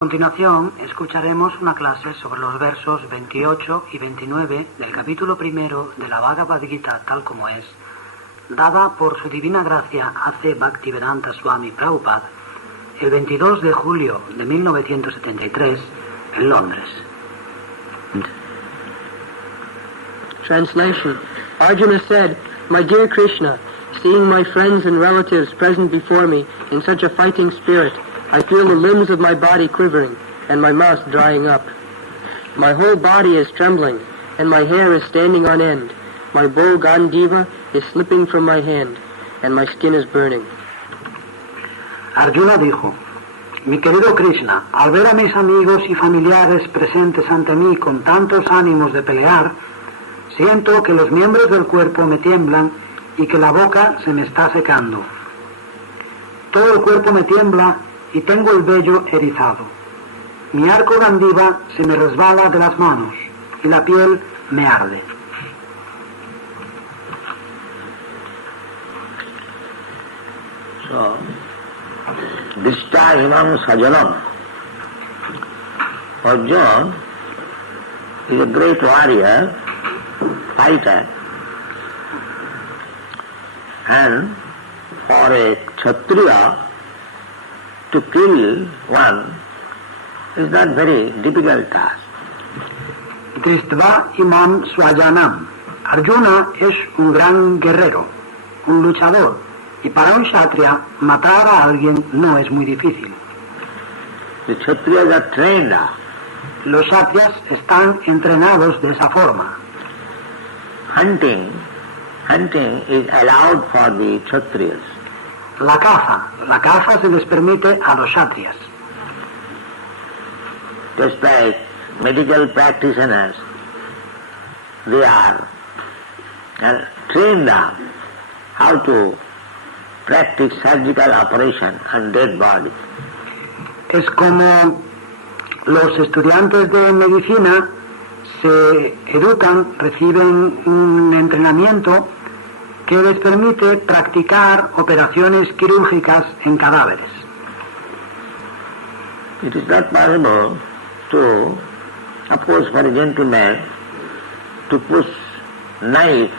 A continuación, escucharemos una clase sobre los versos 28 y 29 del capítulo primero de la Bhagavad Gita tal como es, dada por su divina gracia A.C. Bhaktivedanta Swami Prabhupada, el 22 de julio de 1973, en Londres. Translation. Arjuna said, "My dear Krishna, seeing my friends and relatives present before me in such a fighting spirit, I feel the limbs of my body quivering, and my mouth drying up. My whole body is trembling, and my hair is standing on end. My bow Gandiva is slipping from my hand, and my skin is burning." Arjuna dijo, mi querido Krishna, al ver a mis amigos y familiares presentes ante mí con tantos ánimos de pelear, siento que los miembros del cuerpo me tiemblan y que la boca se me está secando. Todo el cuerpo me tiembla y tengo el vello erizado. Mi arco Gandiva se me resbala de las manos y la piel me arde. So, Dishta Imam Sajanam. Arjuna is a great warrior, fighter, and for a Kshatriya to kill one is not very difficult task. Drištva Imam Swajanam. Arjuna es un gran guerrero, un luchador, y para un kshatriya matar a alguien no es muy difícil. The Kshatriyas are trained. Los kshatriyas están entrenados de esa forma. Hunting is allowed for the Kshatriyas. La caza se les permite a los kshatriyas. Just like medical practitioners, they are trained how to practice surgical operation on dead bodies. Es como los estudiantes de medicina se educan, reciben un entrenamiento que les permite practicar operaciones quirúrgicas en cadáveres. It is not possible to, suppose for a gentleman to push knife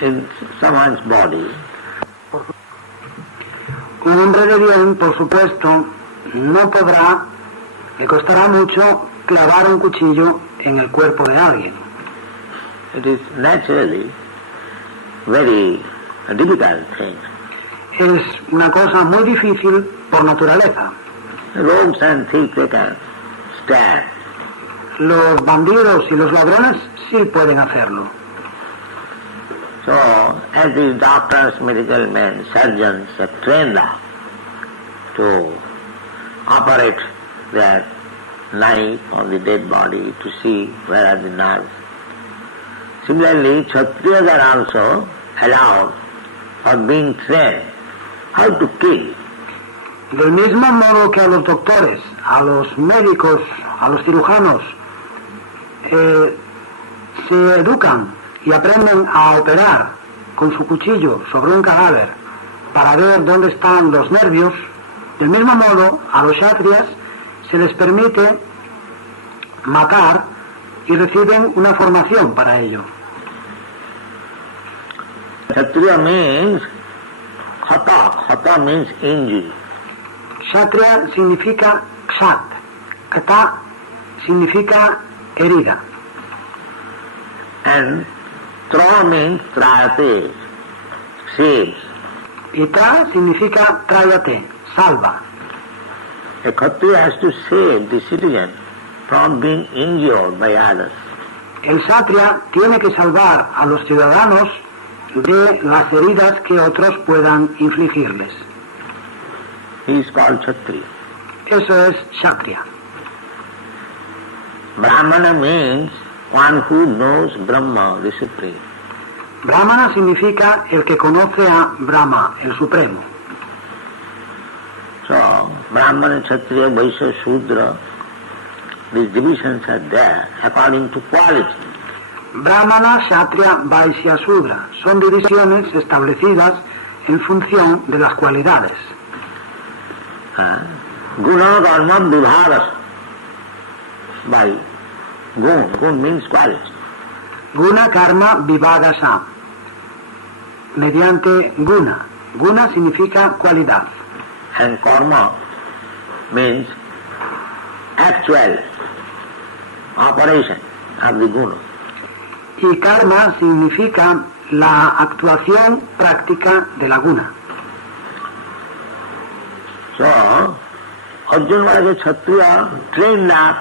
in someone's body. Un hombre de bien, por supuesto, no podrá, le costará mucho clavar un cuchillo en el cuerpo de alguien. It is naturally very difficult thing. Es una cosa muy difícil por naturaleza. Rogues and thieves they can stand. Los bandidos y los ladrones sí pueden hacerlo. So, as these doctors, medical men, surgeons are trained to operate their knife on the dead body to see where are the nerves. Similarly, Kshatriyas are also allowed or being trained how to kill. Del mismo modo que a los doctores, a los médicos, a los cirujanos, se educan y aprenden a operar con su cuchillo sobre un cadáver para ver dónde están los nervios, del mismo modo a los kshatriyas se les permite matar y reciben una formación para ello. Kshatriya means khata means injury. Kshatriya significa kshat, kata significa herida. And tra means trayate, saves. Y tra significa tráyate, salva. A Kshatriya has to save the citizen from being injured by others. El kshatriya tiene que salvar a los ciudadanos de las heridas que otros puedan infligirles. He is called Kshatriya. Eso es kshatriya. Brahmana means one who knows Brahma, the Supreme. Brahmana significa el que conoce a Brahma, el Supremo. So, Brahmana, Kshatriya, Vaishya, Shudra, these divisions are there according to quality. Brahmana, kshatriya, vaishya, shudra son divisiones establecidas en función de las cualidades. Guna karma vibhavas by gun. Gun means quality. Guna karma vivagasa. Mediante guna. Guna significa cualidad. And karma means actual operation of the guna. Y karma significa la actuación práctica de la guna. So, Arjuna was a Kshatriya trained up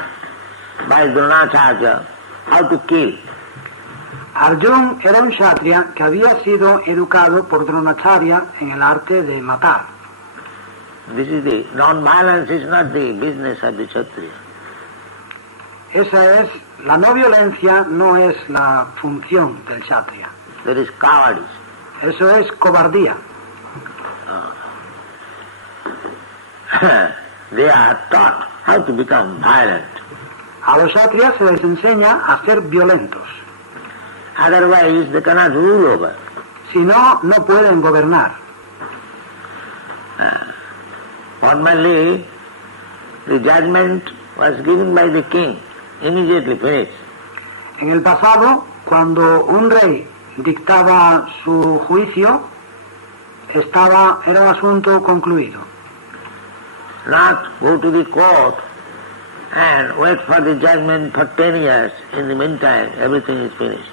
by Dronacharya how to kill. Arjuna era un kshatriya que había sido educado por Dronacharya en el arte de matar. This is the non-violence is not the business of the Kshatriya. Esa es, la no violencia no es la función del kshatriya. There is cowardice. Eso es cobardía. They are taught how to become violent. A los kshatriyas se les enseña a ser violentos. Otherwise they cannot rule over. Si no, no pueden gobernar. Formerly, the judgment was given by the king, immediately finished. En el pasado, cuando un rey dictaba su juicio, era un asunto concluido. Not go to the court and wait for the judgment for 10 years. In the meantime, everything is finished.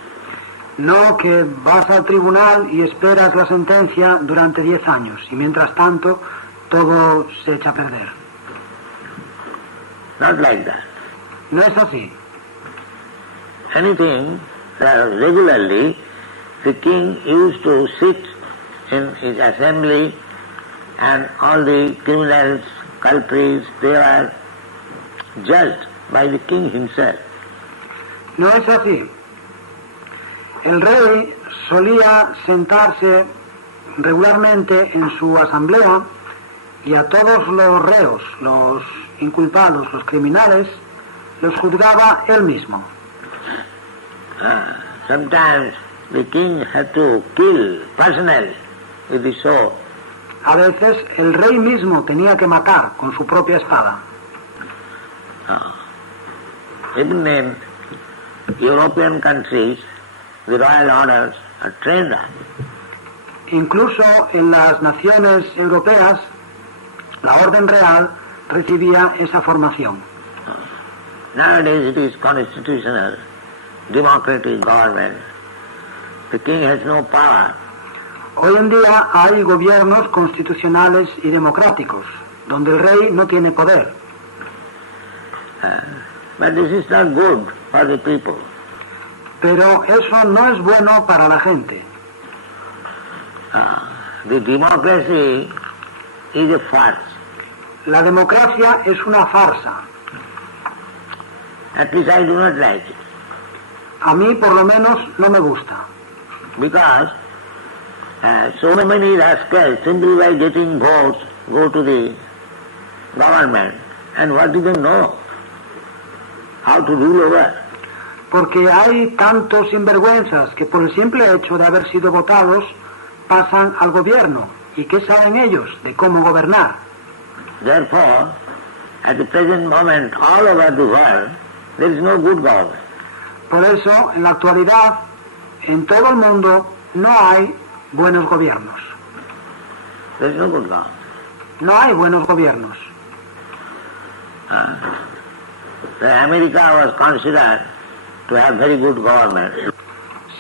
No que vas al tribunal y esperas la sentencia durante 10 años y mientras tanto todo se echa a perder. Not like that. No es así. Anything, regularly, the king used to sit in his assembly and all the criminals, culprits, they were judged by the king himself. No es así. El rey solía sentarse regularmente en su asamblea y a todos los reos, los inculpados, los criminales, los juzgaba él mismo. Sometimes the king had to kill personally with the sword. A veces el rey mismo tenía que matar con su propia espada. Even in European countries, the royal orders are trained up. Incluso en las naciones europeas, la orden real recibía esa formación. Nowadays it is constitutional, democratic government. The king has no power. Hoy en día hay gobiernos constitucionales y democráticos, donde el rey no tiene poder. But this is not good for the people. Pero eso no es bueno para la gente. The democracy is a farce. La democracia es una farsa. At least I do not like it. A mí por lo menos no me gusta. Because so many rascals simply by getting votes go to the government, and what do they know? How to rule over? Porque hay tantos sinvergüenzas que por el simple hecho de haber sido votados pasan al gobierno. ¿Y qué saben ellos de cómo gobernar? Therefore, at the present moment, all over the world, there is no good government. Por eso, en la actualidad, en todo el mundo no hay buenos gobiernos. There is no good government. No hay buenos gobiernos. America was considered to have very good government.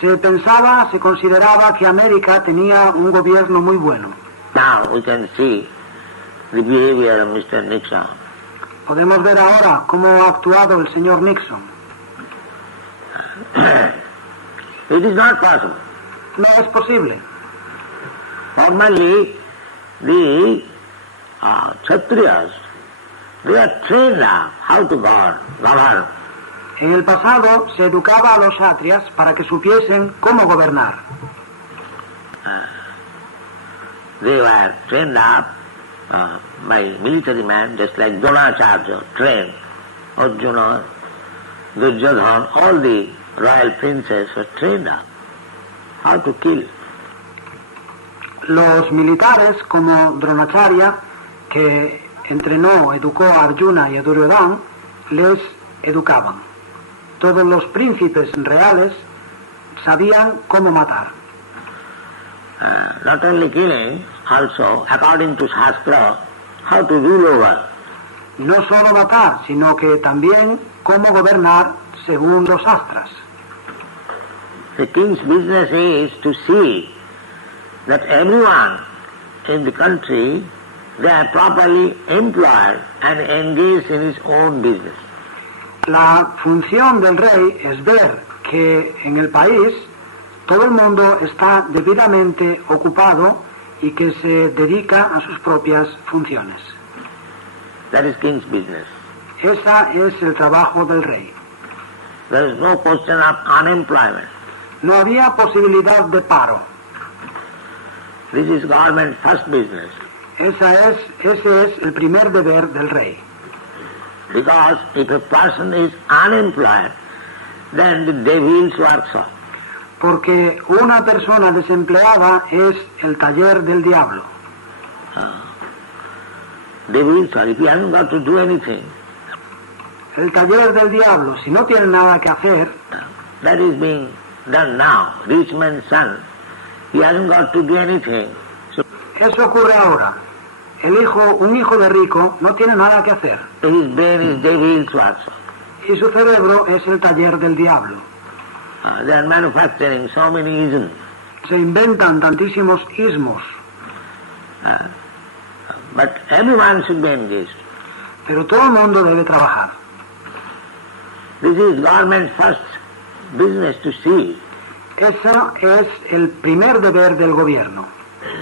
Se consideraba que América tenía un gobierno muy bueno. Now we can see the behavior of Mr. Nixon. Podemos ver ahora cómo ha actuado el señor Nixon. It is not possible. No es posible. Formerly, the Kshatriyas, they are trained up how to govern. En el pasado se educaba a los kshatriyas para que supiesen cómo gobernar. They were trained up by military men, just like Dronacharya trained Arjuna, Duryodhana, all the royal princes were trained up how to kill. Los militares como Dronacharya, que entrenó, educó a Arjuna y a Duryodhana, les educaban. Todos los príncipes reales sabían cómo matar. Not only killing, also, according to Shastra, how to rule over. No solo matar, sino que también cómo gobernar según los astras. The king's business is to see that everyone in the country, they are properly employed and engaged in his own business. La función del rey es ver que en el país todo el mundo está debidamente ocupado y que se dedica a sus propias funciones. That is king's business. Ese es el trabajo del rey. There is no question of unemployment. No había posibilidad de paro. This is government's first business. Ese es el primer deber del rey. Because if a person is unemployed, then the devil's workshop. Porque una persona desempleada es el taller del diablo. Devil's work. If he hasn't got to do anything, El taller del diablo, si no tiene nada que hacer, that is being done now. Rich man's son, he hasn't got to do anything. So eso ocurre ahora. Un hijo de rico no tiene nada que hacer. his brain is devil's workshop. Y su cerebro es el taller del diablo. They are manufacturing so many isms. Se inventan tantísimos ismos, But everyone should be engaged. pero todo el mundo debe trabajar. This is government's first business to see. Ese es el primer deber del gobierno.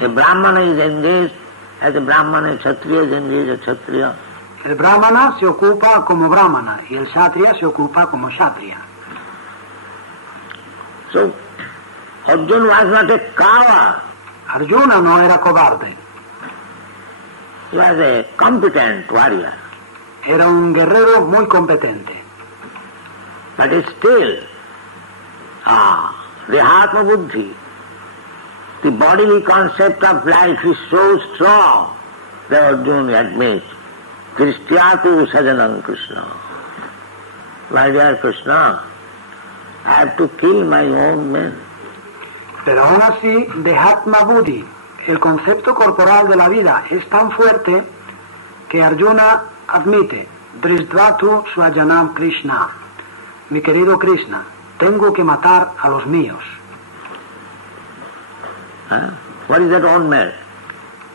A Brahmana is engaged as a Brahmana, a Kshatriya is engaged as Kshatriya. El brahmana se ocupa como brahmana y el kshatriya se ocupa como kshatriya. So, Arjuna was not a coward. Arjuna no era cobarde, He was a competent warrior. era un guerrero muy competente. But still, the Atma Buddhi, the bodily concept of life is so strong that Arjuna admits, Krishyatu Sajanam Krishna. My dear Krishna, I have to kill my own men. Pero aún así, Dehatma Buddhi, el concepto corporal de la vida, es tan fuerte que Arjuna admite, Drisdvatu Swajanam Krishna, mi querido Krishna, tengo que matar a los míos. What is that own man?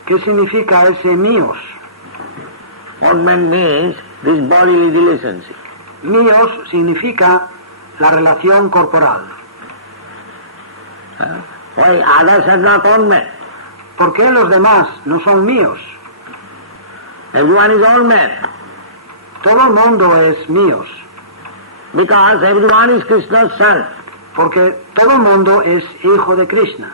¿Qué significa ese míos? Own man means this bodily relationship. Míos significa la relación corporal. Why others are not own men? ¿Por qué los demás no son míos? Everyone is own man. Todo el mundo es míos, Because everyone is Krishna's son. porque todo el mundo es hijo de Krishna.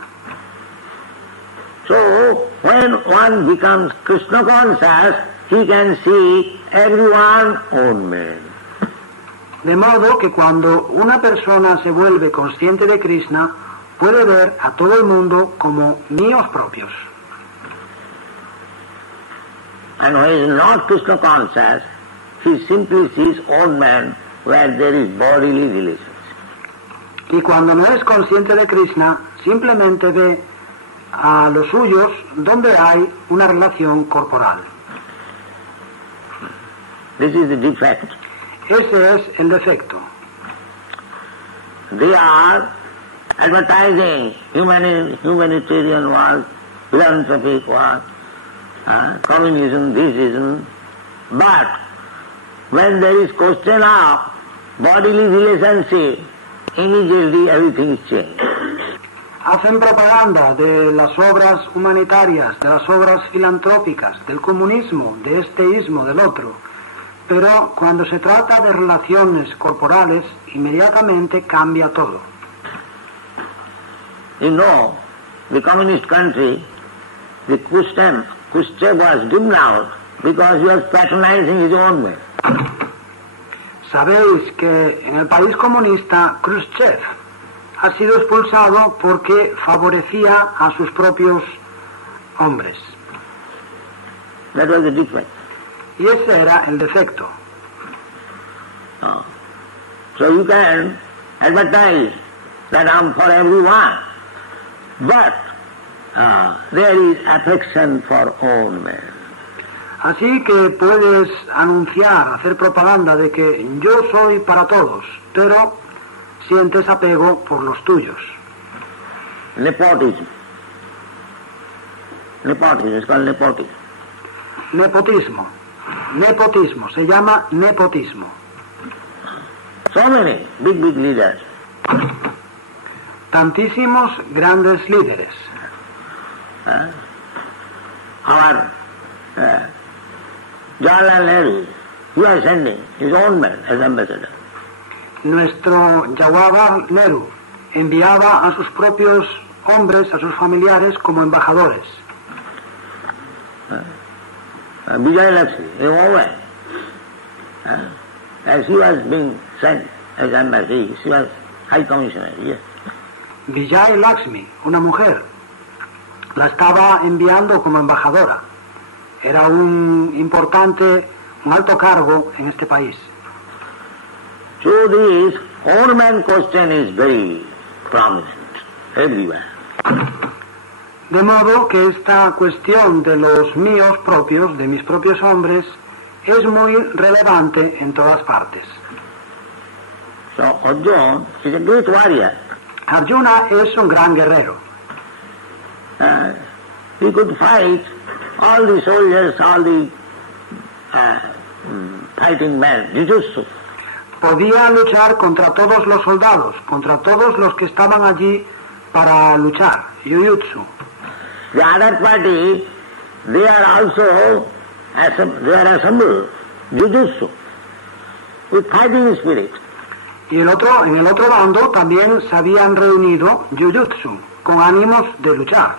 So, when one becomes Krishna conscious, he can see everyone own man. De modo que cuando una persona se vuelve consciente de Krishna, puede ver a todo el mundo como míos propios. And when he is not Krishna conscious, he simply sees own man where there is bodily relations. Y cuando no es consciente de Krishna, simplemente ve a los suyos donde hay una relación corporal. This is the defect. Ese es el defecto. They are advertising humanitarian work, philanthropic work, communism, thisism, but when there is question of bodily relationship, immediately everything is changed. Hacen propaganda de las obras humanitarias, de las obras filantrópicas, del comunismo, de este ismo, del otro. Pero cuando se trata de relaciones corporales, inmediatamente cambia todo. You know, the communist country, the Khrushchev was driven out because he was patronizing his own way. Sabéis que en el país comunista, Khrushchev ha sido expulsado porque favorecía a sus propios hombres. That was the difference. Y ese era el defecto. So you can advertise that I'm for everyone, but there is affection for own man. Así que puedes anunciar, hacer propaganda de que yo soy para todos, pero sientes apego por los tuyos. Nepotism. Nepotism, it's called nepotism. Nepotismo. Nepotismo, se llama nepotismo. So many big leaders. Tantísimos grandes líderes. Our Jawaharlal Nehru, he was sending his own men as ambassador. Nuestro Jawaharlal Nehru enviaba a sus propios hombres, a sus familiares, como embajadores. Vijay Lakshmi, a woman, as she was being sent as ambassador, she was high commissioner, yes. Vijay Lakshmi, una mujer, la estaba enviando como embajadora. Era un alto cargo en este país. So this own man question is very prominent everywhere. De modo que esta cuestión de los míos propios, de mis propios hombres, es muy relevante en todas partes. So Arjuna is a great warrior. Arjuna es un gran guerrero. He could fight all the soldiers, all the fighting men, jujutsu. Podía luchar contra todos los soldados, contra todos los que estaban allí para luchar, jujutsu. The other party, they are also assembled, jujutsu, with fighting spirit. Y en el otro bando también se habían reunido jujutsu, con ánimos de luchar.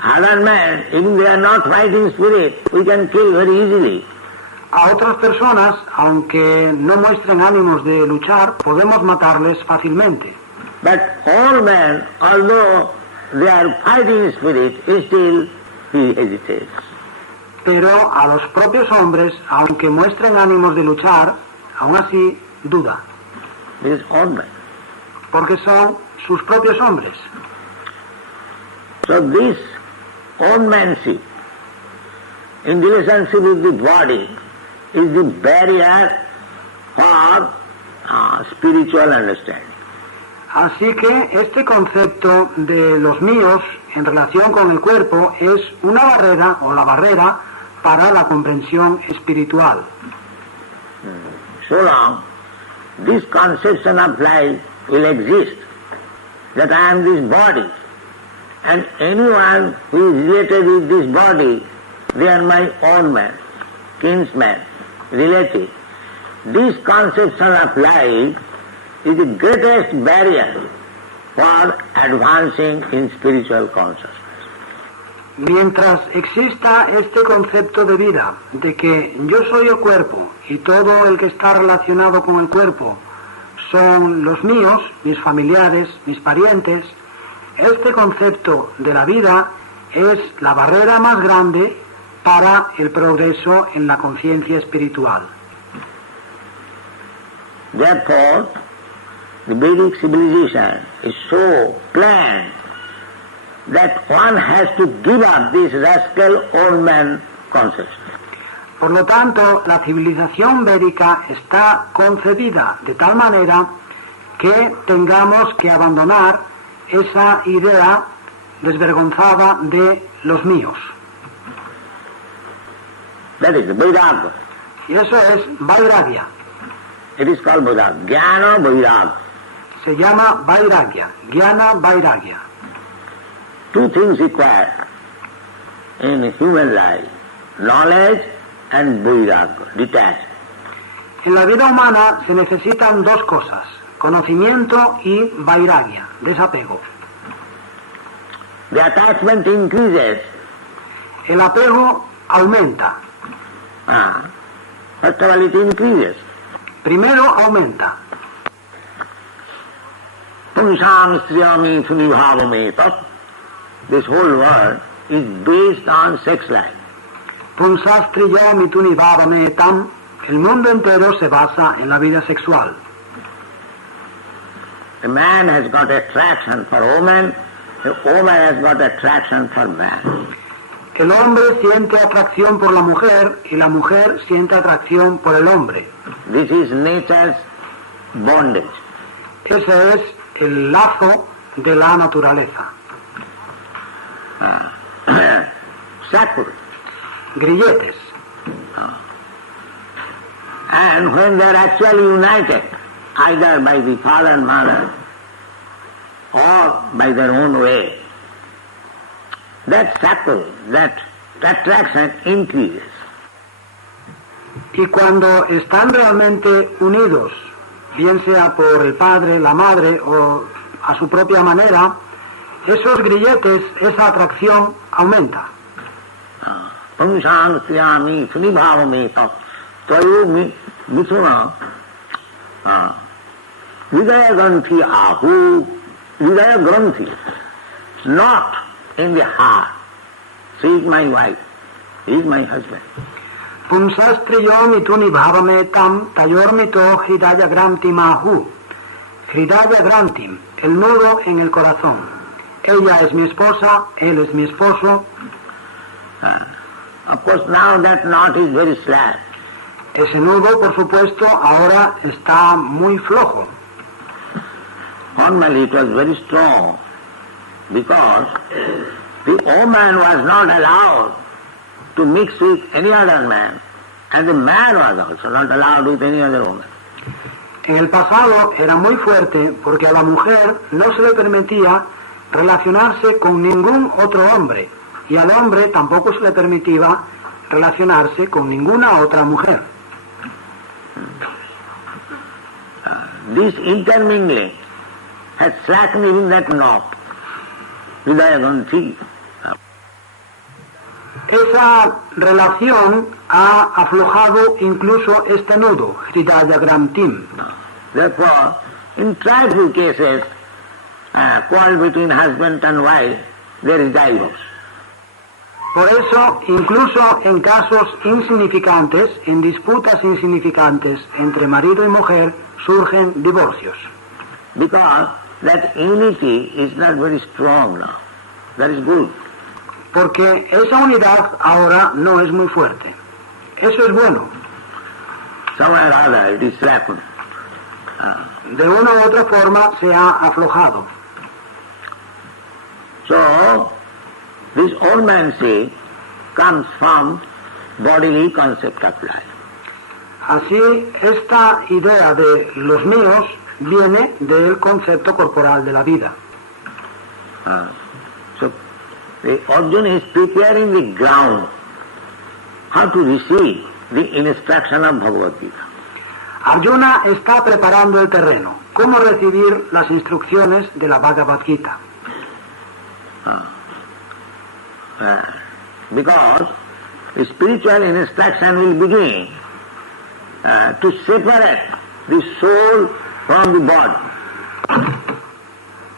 Other men, even they are not fighting spirit, we can kill very easily. A otras personas, aunque no muestren ánimos de luchar, podemos matarles fácilmente. But all men, although they are fighting spirit, still he hesitates. Pero a los propios hombres, aunque muestren ánimos de luchar, aún así duda. This all men. Porque son sus propios hombres. So this own manship in relationship with the body is the barrier for spiritual understanding. Así que este concepto de los míos en relación con el cuerpo es una barrera o la barrera para la comprensión espiritual. So long this conception of life will exist, that I am this body, and anyone who is related with this body, they are my own man, kinsman, relative. This conception of life is the greatest barrier for advancing in spiritual consciousness. Mientras exista este concepto de vida, de que yo soy el cuerpo y todo el que está relacionado con el cuerpo son los míos, mis familiares, mis parientes, este concepto de la vida es la barrera más grande para el progreso en la conciencia espiritual. Therefore, the Vedic civilization is so planned that one has to give up this rascal old man concept. Por lo tanto, la civilización védica está concebida de tal manera que tengamos que abandonar esa idea desvergonzada de los míos. That is the Vairagya. Y eso es Vairagya. It is called Vairagya. Jnana Vairagya. Se llama Vairagya, Jnana Vairagya. Two things required in human life, knowledge and Vairagya, detached. En la vida humana se necesitan dos cosas, conocimiento y Vairagya, desapego. The attachment increases. El apego aumenta. First of all, it increases. Primero aumenta. Punsam sriyami sunibhavame tat. This whole world is based on sex life. Pumsastriyam itunibhavame tam. El mundo entero se basa en la vida sexual. A man has got attraction for woman, a woman has got attraction for man. El hombre siente atracción por la mujer y la mujer siente atracción por el hombre. This is nature's bondage. Ese es el lazo de la naturaleza. Shackles. Grilletes. And when they are actually united, either by the father and mother or by their own way, that shackle, that attraction increases. Y cuando están realmente unidos, bien sea por el padre, la madre o a su propia manera, esos grilletes, esa atracción aumenta. Pumsan sriyami sunibhavame tayo mithuna vidaya granthi ahu vidaya granthi, not in the heart. She is my wife, he is my husband. Pumsastriyom ituni bhavame tam tayormito hridaya grantim ahu. Hridaya grantim, el nudo en el corazón. Ella es mi esposa, él es mi esposo. Of course now that knot is very slack. Ese nudo, por supuesto, ahora está muy flojo. Formerly it was very strong because the woman was not allowed to mix with any other man, and the man was also not allowed with any other woman. En el pasado era muy fuerte porque a la mujer no se le permitía relacionarse con ningún otro hombre y al hombre tampoco se le permitía relacionarse con ninguna otra mujer. This intermingling has slackened even that knot. Hridaya Granthi. Esa relación ha aflojado incluso este nudo, Hridaya Grantim. Therefore, in trifling cases, quarrel between husband and wife, there is divorce. Por eso, incluso en casos insignificantes, en disputas insignificantes entre marido y mujer, surgen divorcios. Because that unity is not very strong now. That is good. Porque esa unidad ahora no es muy fuerte. Eso es bueno. Somewhere or other it is slackened. De una u otra forma se ha aflojado. So, this old man say comes from bodily concept of life. Así, esta idea de los míos viene del concepto corporal de la vida. So, the Arjuna is preparing the ground how to receive the instruction of Bhagavad Gita. Arjuna está preparando el terreno. ¿Cómo recibir las instrucciones de la Bhagavad Gita? Because the spiritual instruction will begin to separate the soul from the body.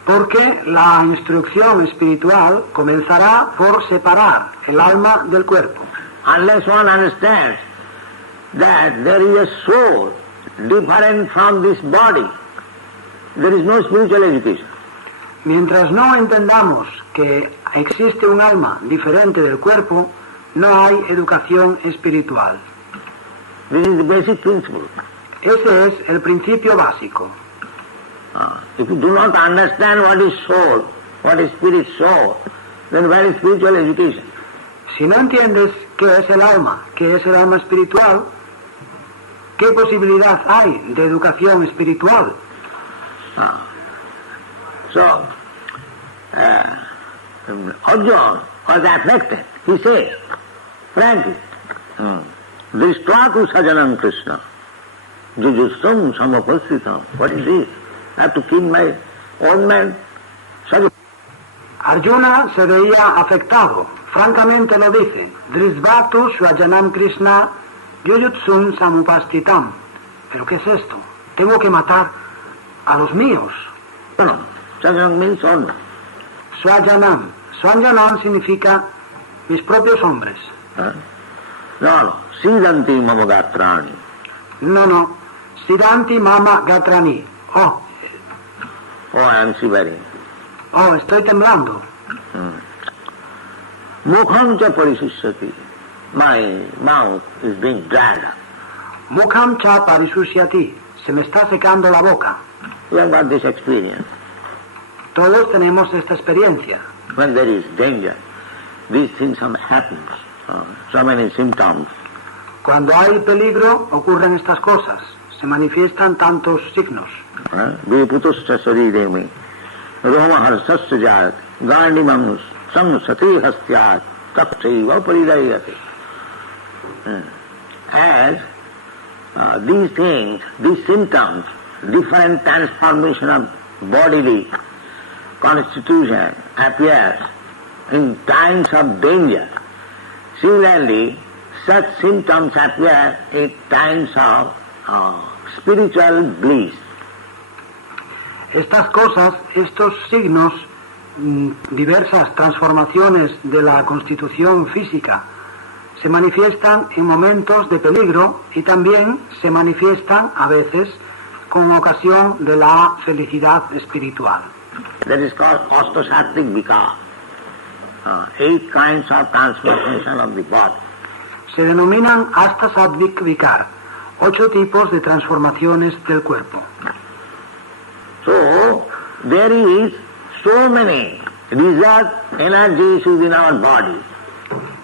Porque la instrucción espiritual comenzará por separar el alma del cuerpo. Unless one understands that there is a soul different from this body, there is no spiritual education. Mientras no entendamos que existe un alma diferente del cuerpo, no hay educación espiritual. This is the basic principle. Ese es el principio básico. If you do not understand what is soul, what is spirit soul, then where is spiritual education? Si no entiendes qué es el alma espiritual, ¿qué posibilidad hay de educación espiritual? So, Arjuna was affected. He said, frankly, Drishtva tu sajanam Krishna, jujustam samapasitam. What is this? I have to kill my own man? Arjuna se veía afectado. Francamente lo dice. Drisvatu swajanam Krishna yuyutsum samupastitam. ¿Pero qué es esto? Tengo que matar a los míos. No, sajanam means honor. Swajanam. Swajanam significa mis propios hombres. No, Siddhanti mama gatrani. No, Siddhanti mama gatrani. Oh, I am shivering. oh, estoy temblando. Mukham cha parisusyati. My mouth is being dragged up. Mukham cha parisusyati. Se me está secando la boca. We have got this experience. Todos tenemos esta experiencia. When there is danger, these things happen. So many symptoms. Cuando hay peligro, ocurren estas cosas. Se manifiestan tantos signos. Viputuscha saridemi, Roma harsasya jayat, gandimam samsati hastyat, tapsaiva paridayati. As these things, these symptoms, different transformation of bodily constitution appears in times of danger. Similarly, such symptoms appear in times of spiritual bliss. Estas cosas, estos signos, diversas transformaciones de la constitución física, se manifiestan en momentos de peligro y también se manifiestan a veces con ocasión de la felicidad espiritual. That is called Ashtasattvic Vikas. 8 kinds of transformation of the body. Se denominan Ashtasattvic Vikar, 8 tipos de transformaciones del cuerpo. So, there is so many reserve energies within our body.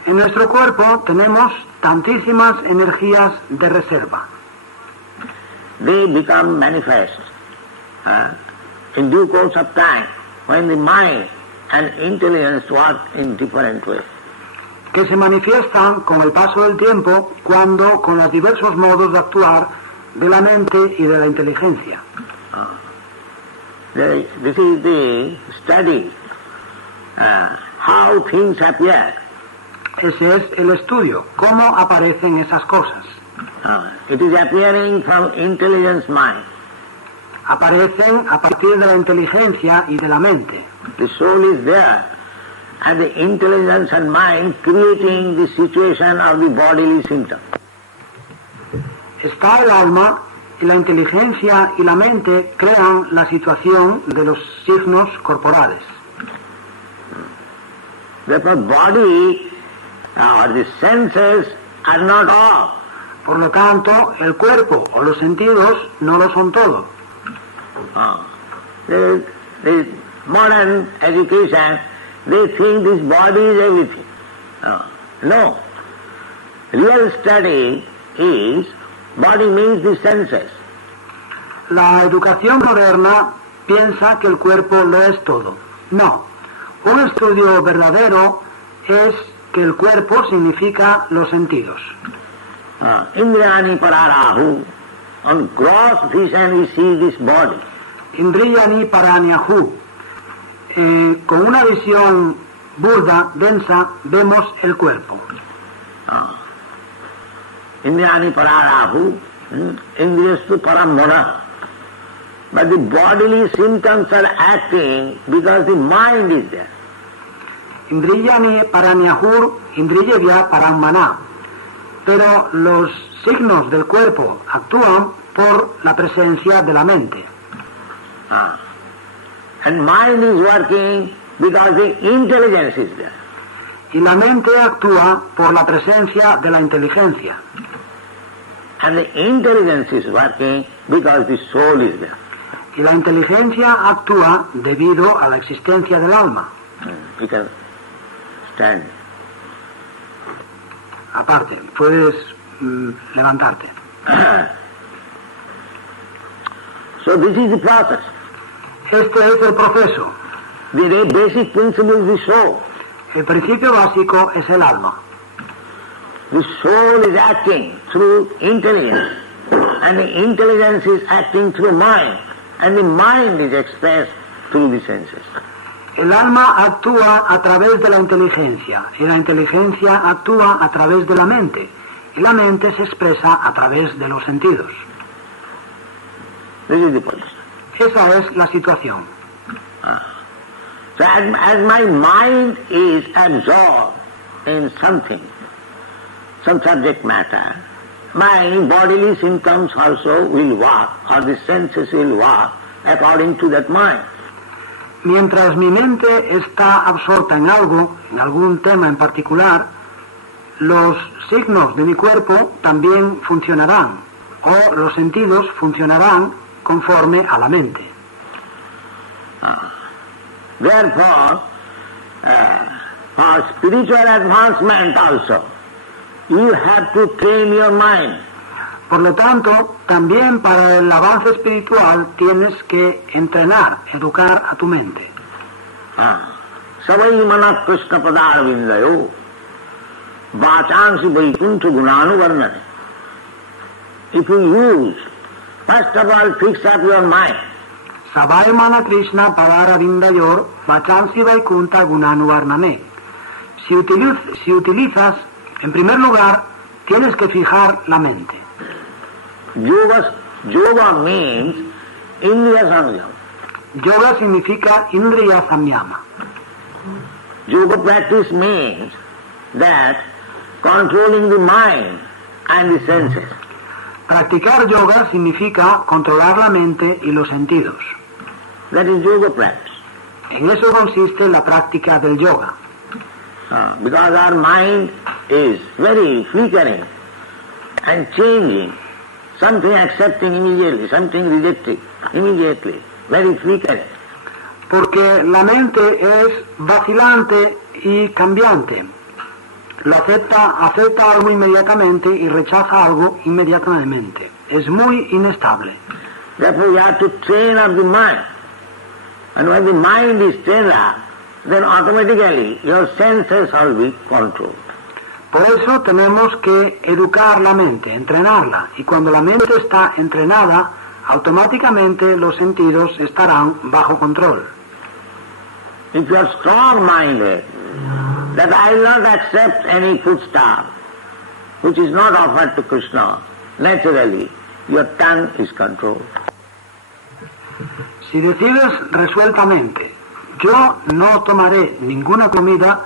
En nuestro cuerpo tenemos tantísimas energías de reserva. They become manifest in due course of time when the mind and intelligence work in different ways. Que se manifiestan con el paso del tiempo cuando con los diversos modos de actuar de la mente y de la inteligencia. This is the study, how things appear. Ese es el estudio, cómo aparecen esas cosas. It is appearing from intelligence mind. Aparecen a partir de la inteligencia y de la mente. The soul is there, and the intelligence and mind creating the situation of the bodily symptom. Está el alma y la inteligencia y la mente crean la situación de los signos corporales. Therefore, body or the senses are not all. Por lo tanto, el cuerpo o los sentidos no lo son todo. The modern education, they think this body is everything. No. Real study is body means the senses. La educación moderna piensa que el cuerpo lo es todo. No. Un estudio verdadero es que el cuerpo significa los sentidos. Indriyani pararahu, on gross vision we see this body. Indriyani paranyahu. Con una visión burda, densa, vemos el cuerpo. Indriyani pararahu, indriyastu paramana. But the bodily symptoms are acting because the mind is there. Indriyani paranyahur, indriyevya paramana. Pero los signos del cuerpo actúan por la presencia de la mente. And mind is working because the intelligence is there. Y la mente actúa por la presencia de la inteligencia. And the intelligence is working because the soul is there. Y la inteligencia actúa debido a la existencia del alma. You can stand. Aparte, puedes levantarte. So this is the process. Este es el proceso. The basic principle is the soul. El principio básico es el alma. The soul is acting through intelligence, and the intelligence is acting through mind, and the mind is expressed through the senses. El alma actúa a través de la inteligencia, y la inteligencia actúa a través de la mente, y la mente se expresa a través de los sentidos. This is the position. Esa es la situación. So as my mind is absorbed in something, some subject matter, my bodily symptoms also will work, or the senses will work according to that mind. Mientras mi mente está absorta en algo, en algún tema en particular, los signos de mi cuerpo también funcionarán, o los sentidos funcionarán conforme a la mente. Therefore, for spiritual advancement also, you have to train your mind. Por lo tanto, también para el avance espiritual tienes que entrenar, educar a tu mente. Savai manat krishna padarvindayo vachansi vaikuntha gunanu varnane. If you use, first of all, fix up your mind. Savai mana Krishna padara vindayor vachansi vaikunta gunanu varnane. Si utilizas, en primer lugar, tienes que fijar la mente. Yoga means Indriya Samyama. Yoga significa Indriya Samyama. Yoga practice means that controlling the mind and the senses. Practicar yoga significa controlar la mente y los sentidos. That is yoga practice. En eso consiste la práctica del yoga. Because our mind is very flickering and changing, something accepting immediately, something rejecting immediately, very flickering. Porque la mente es vacilante y cambiante. Lo acepta algo inmediatamente y rechaza algo inmediatamente. Es muy inestable. Therefore you have to train up the mind. And when the mind is trained up, then automatically your senses will be controlled. Por eso tenemos que educar la mente, entrenarla. Y cuando la mente está entrenada, automáticamente los sentidos estarán bajo control. If you are strong-minded, that I will not accept any foodstuff which is not offered to Krishna, naturally your tongue is controlled. Si decides resueltamente, yo no tomaré ninguna comida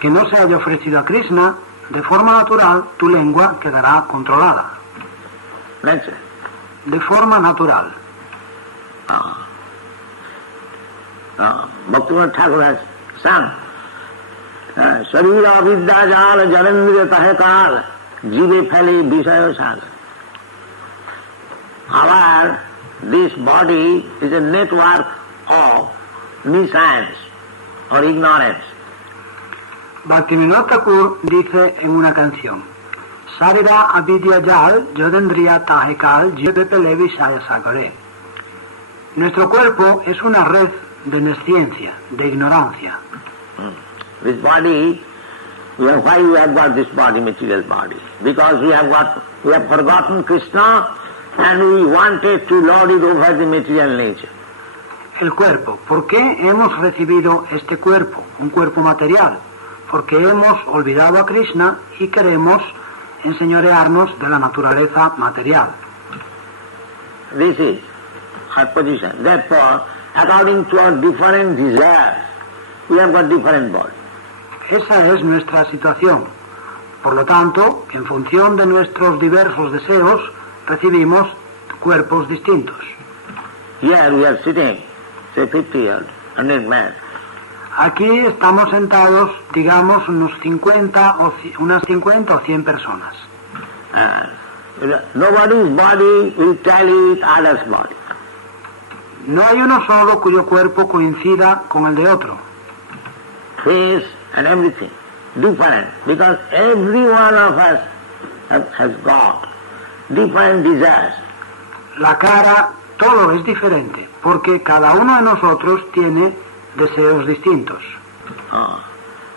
que no se haya ofrecido a Krishna, de forma natural tu lengua quedará controlada. Naturally. De forma natural. Bhaktivinoda Thakur has sung, Sharira vidya jala janandriya tahe kal, jive phale visaya sagar. However, this body is a network of nescience or ignorance. Bhaktivinoda Thakur dice en una canción, Sarira avidya jal yodendriya tahekal jive pele visaya sagare. Nuestro cuerpo es una red de nesciencia, de ignorancia. This body, why we have got this body, material body? Because we have forgotten Krishna and we wanted to lord it over the material nature. El cuerpo. ¿Por qué hemos recibido este cuerpo, un cuerpo material? Porque hemos olvidado a Krishna y queremos enseñorearnos de la naturaleza material. This is our position. Therefore, according to our different desires, we have got different bodies. Esa es nuestra situación. Por lo tanto, en función de nuestros diversos deseos, recibimos cuerpos distintos. Here we are sitting, say 50 or 100 men. Aquí estamos sentados, digamos, unas 50 o 100 personas. Nobody's body will tally with others' body. No hay uno solo cuyo cuerpo coincida con el de otro. Face and everything different, because every one of us has got different desires. La cara, todo es diferente, porque cada uno de nosotros tiene deseos distintos.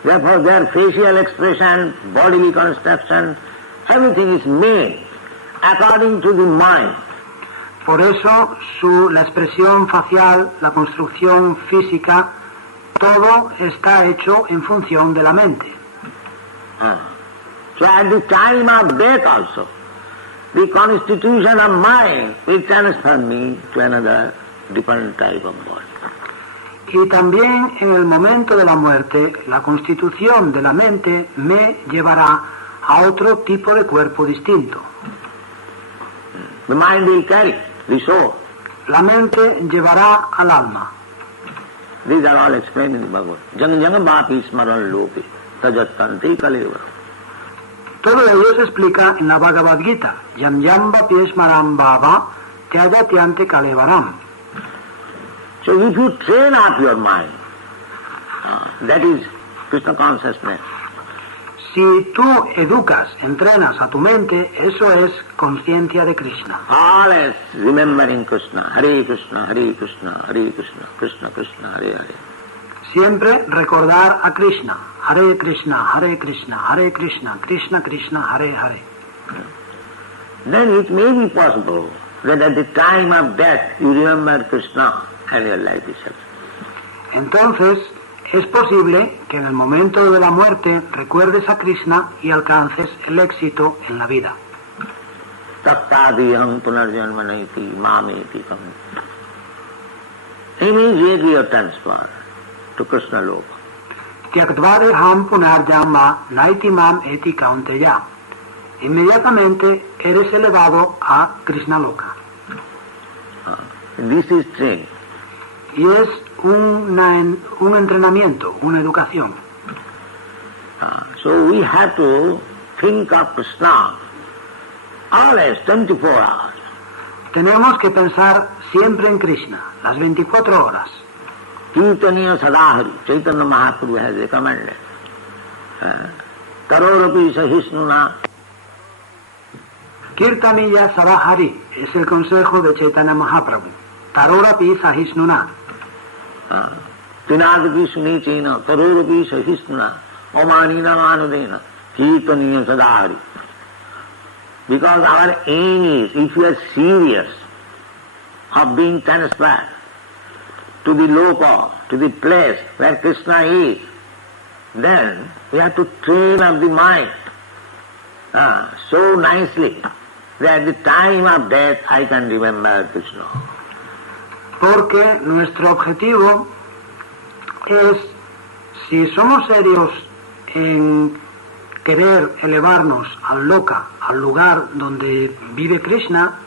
Therefore their facial expression, bodily construction, everything is made according to the mind. Por eso la expresión facial, la construcción física, todo está hecho en función de la mente. So at the time of death also, the constitution of mind will transfer me to another different type of body. Y también en el momento de la muerte, la constitución de la mente me llevará a otro tipo de cuerpo distinto. The mind will carry the soul. La mente llevará al alma. These are all explained in the Bhagavad. Jang jang bhapi smaran lopi tajattanti kaleva. Todo ello se explica en la Bhagavad Gita. Yam yam vapi smaram bhava tyajatyanti kalevaram. So if you train up your mind, that is Krishna consciousness. Si tú educas, entrenas a tu mente, eso es conciencia de Krishna. Always remembering Krishna, Hare Krishna, Hare Krishna, Hare Krishna, Krishna Krishna, Hare Hare. Siempre recordar a Krishna. Hare Krishna, Hare Krishna, Hare Krishna, Krishna Krishna, Hare Hare. Then it may be possible that at the time of death you remember Krishna and your life is successful. Entonces, es posible que en el momento de la muerte recuerdes a Krishna y alcances el éxito en la vida. Tattadiham punarjanmanaiti mameti kam. Immediately you transfer to Krishna Loka. Tyaktvareham punarjama naitimam eti kaunteya. Inmediatamente eres elevado a Krishna Loka. This is training. Y es un entrenamiento, una educación. So we have to think of Krishna always 24 hours. Tenemos que pensar siempre en Krishna, las 24 horas. Kirtaniya Sadahari, Chaitanya Mahaprabhu has recommended. Karorapi Sahisnuna. Kirtaniya Sadahari es el consejo de Chaitanya Mahaprabhu. Tarorapi Sahisnuna. Tinadapi Sunichena, Karorapi Sahisnuna, Omanina Manudena, Kirtaniya Sadahari. Because our aim is, if we are serious of being transferred to the loka, to the place where Krishna is, then we have to train up the mind so nicely that at the time of death I can remember Krishna. Porque nuestro objetivo es, si somos serios en querer elevarnos al loka, al lugar donde vive Krishna,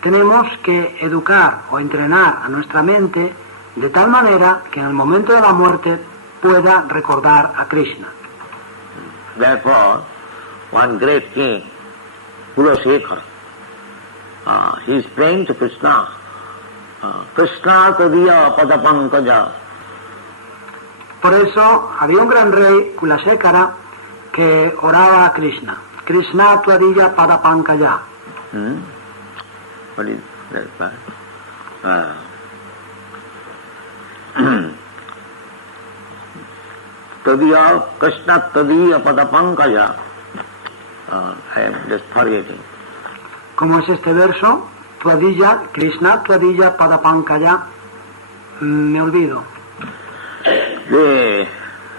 tenemos que educar o entrenar a nuestra mente de tal manera que en el momento de la muerte pueda recordar a Krishna. Therefore, one great king, Kulasekhara, he is praying to Krishna. Krishna tadiya padapankaja. Por eso había un gran rey, Kulasekara, que oraba a Krishna. Krishna twadilla padapankaya. What is that part? Tadiya, Krishna tadiya padapankaya. I am just forgetting. ¿Cómo es este verso? Twadilla, Krishna twadilla padapankaya. Me olvido. The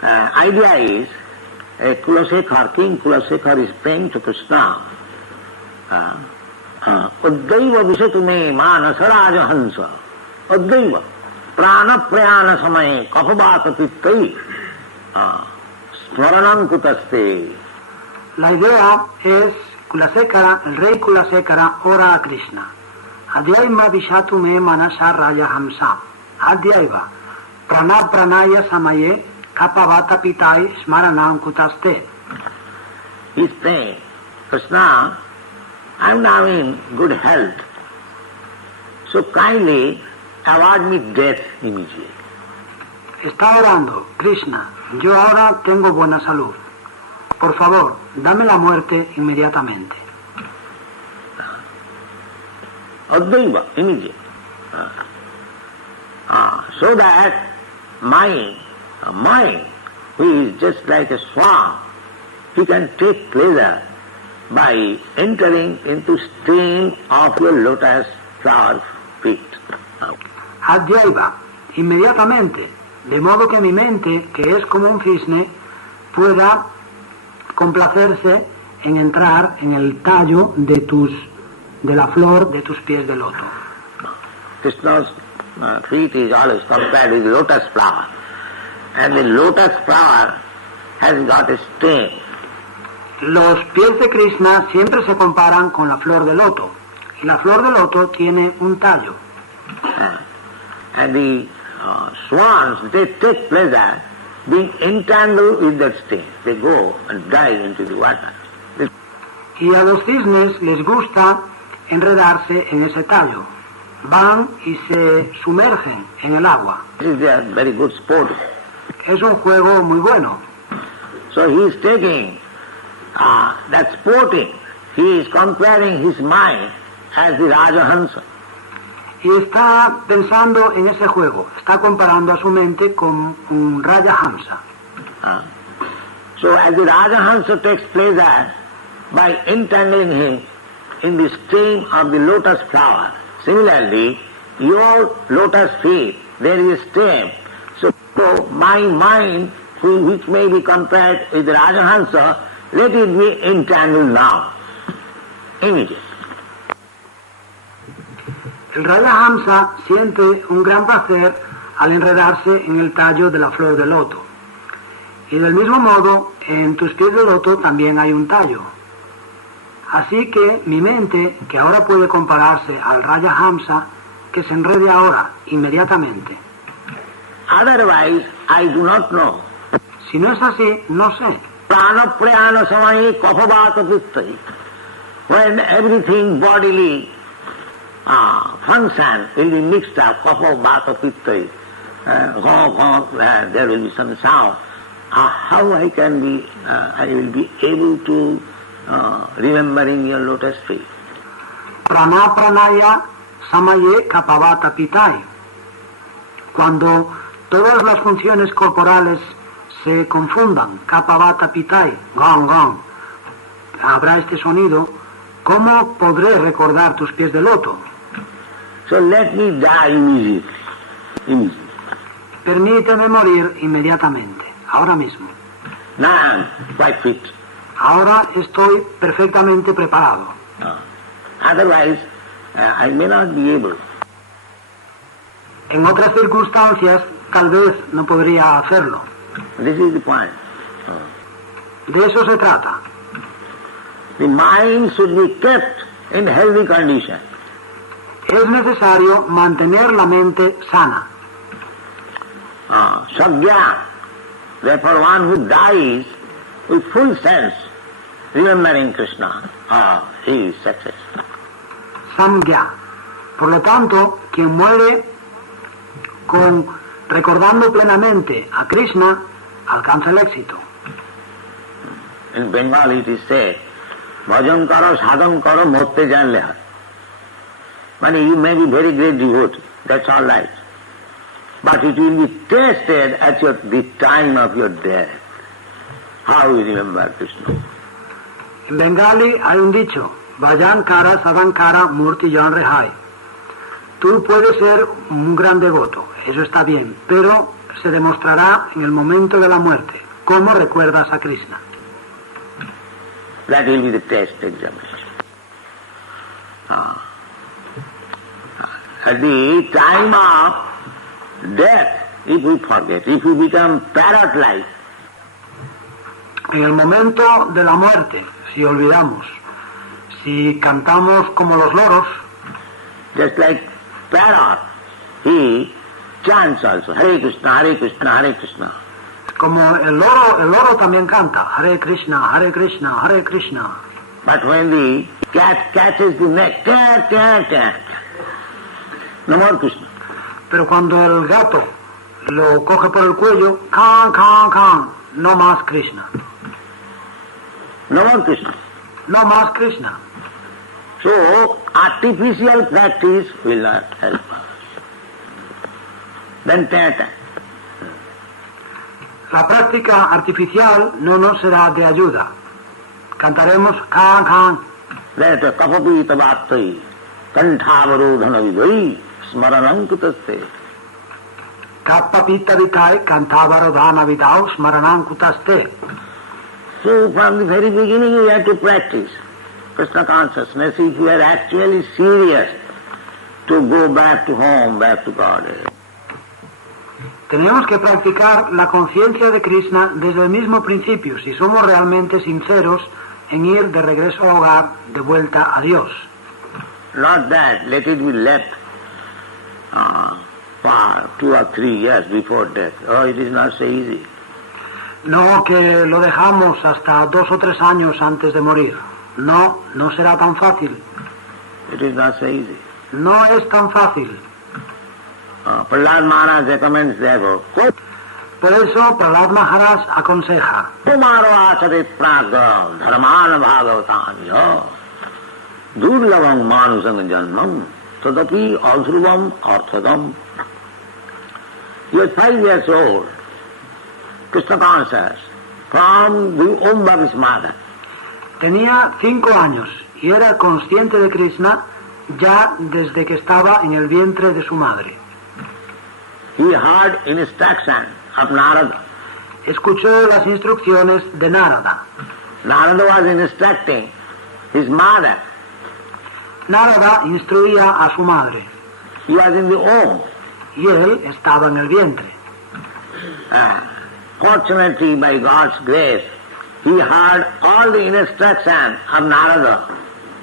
idea is, Kulasekhar, King Kulasekhar is praying to Krishna. Uddaiva visatume manasaraja hansa. Uddaiva prana prayana samaye kapabata pittai smaranam kutaste. La idea es, Kulasekara, el rey Kulasekara ora a Krishna. Adhyayma vishatu me manasa raya hamsa. Adhyayva prana pranaya samaye kapavata pitai smaranam kutaste. He is praying, Krishna, I am now in good health, so kindly award me death immediately. Está orando, Krishna, yo ahora tengo buena salud. Por favor, dame la muerte inmediatamente. Advaiva, immediately. So that my mind, who is just like a swan, he can take pleasure by entering into stream of your lotus flower feet. Adhyaiva, inmediatamente, de modo que mi mente, que es como un cisne, pueda complacerse en entrar en el tallo de la flor de tus pies de loto. Krishna's feet is always compared with lotus flower, and the lotus flower has got a stem. Los pies de Krishna siempre se comparan con la flor de loto, y la flor de loto tiene un tallo. And the swans, they take pleasure being entangled with that stem. They go and dive into the water. Y a los cisnes les gusta enredarse en ese tallo. Van y se sumergen en el agua. This is a very good sport. Es un juego muy bueno. So he is taking that sporting. He is comparing his mind as the Rajahansa. Y está pensando en ese juego. Está comparando a su mente con un Rajahamsa. So as the Rajahansa takes pleasure by entangling him in the stem of the lotus flower, similarly, your lotus feet, there is a stem. So my mind, which may be compared with the Rajahansa, let it be entangled now, immediately. El Rajahamsa siente un gran placer al enredarse en el tallo de la flor de loto. Y del mismo modo, en tus pies de loto también hay un tallo. Así que mi mente, que ahora puede compararse al Rajahamsa, que se enrede ahora, inmediatamente. Otherwise, I do not know. Si no es así, no sé. Prana prayana samaye kapavata pittai. When everything bodily function will be mixed up, kapavata pittai, there will be some sound. How I will be able to remembering your lotus feet. Prana pranaya samaye kapavata pitai. Cuando todas las funciones corporales se confundan, kapavata pitai, gong gong, habrá este sonido, ¿cómo podré recordar tus pies de loto? So let me die immediately. Permíteme morir inmediatamente, ahora mismo. Now I am quite fit. Ahora estoy perfectamente preparado. Otherwise, I may not be able. En otras circunstancias, tal vez no podría hacerlo. This is the point. De eso se trata. The mind should be kept in healthy condition. Es necesario mantener la mente sana. Sagya, therefore one who dies with full sense, remembering Krishna, he is successful. Samgya. Por lo tanto, quien muere recordando plenamente a Krishna, alcanza el éxito. In Bengali it is said, bhajan karo, sadhan karo, morte janle hai. I mean, you may be very great devotee, that's all right. But it will be tested at the time of your death. How you remember Krishna? En Bengali hay un dicho, Vayan kara, sadhan kara, murti jan rehai. Tú puedes ser un gran devoto, eso está bien, pero se demostrará en el momento de la muerte cómo recuerdas a Krishna. That will be the test examination. At the time of death, if we forget, if we become parrot-like, en el momento de la muerte, si olvidamos, si cantamos como los loros, just like parrot, he chants also, Hare Krishna, Hare Krishna, Hare Krishna. como el loro también canta, Hare Krishna, Hare Krishna, Hare Krishna. But when the cat catches the neck, cat, cat, cat, no more Krishna. Pero cuando el gato lo coge por el cuello, can, can, can, no más Krishna. No more Krishna. No más Krishna. So, artificial practice will not help us. Then tata. La práctica artificial no nos será de ayuda. Cantaremos can, can. Tata kapapita bhattai, kantavarodhana vidai, smaranam kutaste. Kappa pitta vitai, kantavarodhana vidau, smaranam kutaste. So, from the very beginning you have to practice Krishna consciousness if you are actually serious to go back to home, back to God. Tenemos que practicar la conciencia de Krishna desde el mismo principio, si somos realmente sinceros en ir de regreso al hogar, de vuelta a Dios. Not that, let it be left for 2 or 3 years before death. Oh, it is not so easy. No que lo dejamos hasta 2 o 3 años antes de morir. No, no será tan fácil. It is not so easy. No es tan fácil. Prahlad Maharaj recommends therefore, Por eso Prahlad Maharaj aconseja: Tumaro asate praga dharman bhagavatanyo durlabam manusang janmam tadapi adhruvam arthadam. He was 5 years old, Krishna conscious, from the womb of his mother. Tenía 5 años y era consciente de Krishna ya desde que estaba en el vientre de su madre. He heard instruction of Narada. Escuchó las instrucciones de Narada. Narada was instructing his mother. Narada instruía a su madre He was in the womb. y él estaba en el vientre. Fortunately, by God's grace, he heard all the instruction of Narada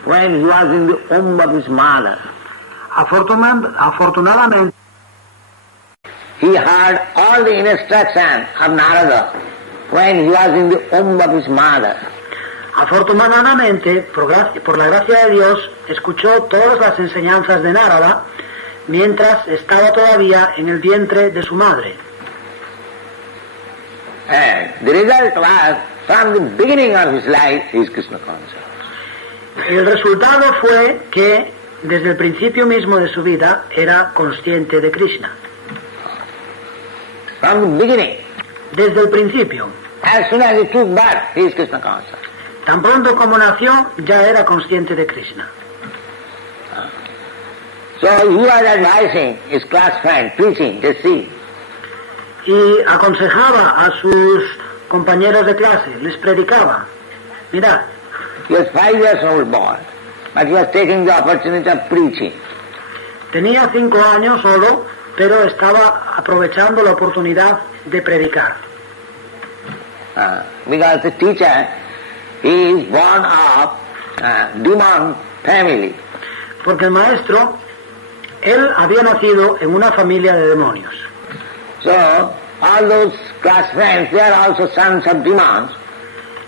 when he was in the womb of his mother. Afortunadamente, He heard all the instruction of Narada when he was in the womb of his mother. Afortunadamente, por la gracia de Dios, escuchó todas las enseñanzas de Narada mientras estaba todavía en el vientre de su madre. And the result was, from the beginning of his life, he is Krishna conscious. El resultado fue que desde el principio mismo de su vida era consciente de Krishna. From the beginning, Desde el principio, as soon as he took birth, he is Krishna conscious. tan pronto como nació, ya era consciente de Krishna. So he was advising his class friend, preaching, just see. Y aconsejaba a sus compañeros de clase, les predicaba. Mirad, He was 5 years old boy, but he was taking the opportunity of preaching. tenía 5 años solo, pero estaba aprovechando la oportunidad de predicar. Because the teacher is born of demon family. Porque el maestro, él había nacido en una familia de demonios. So all those class friends, they are also sons of demons.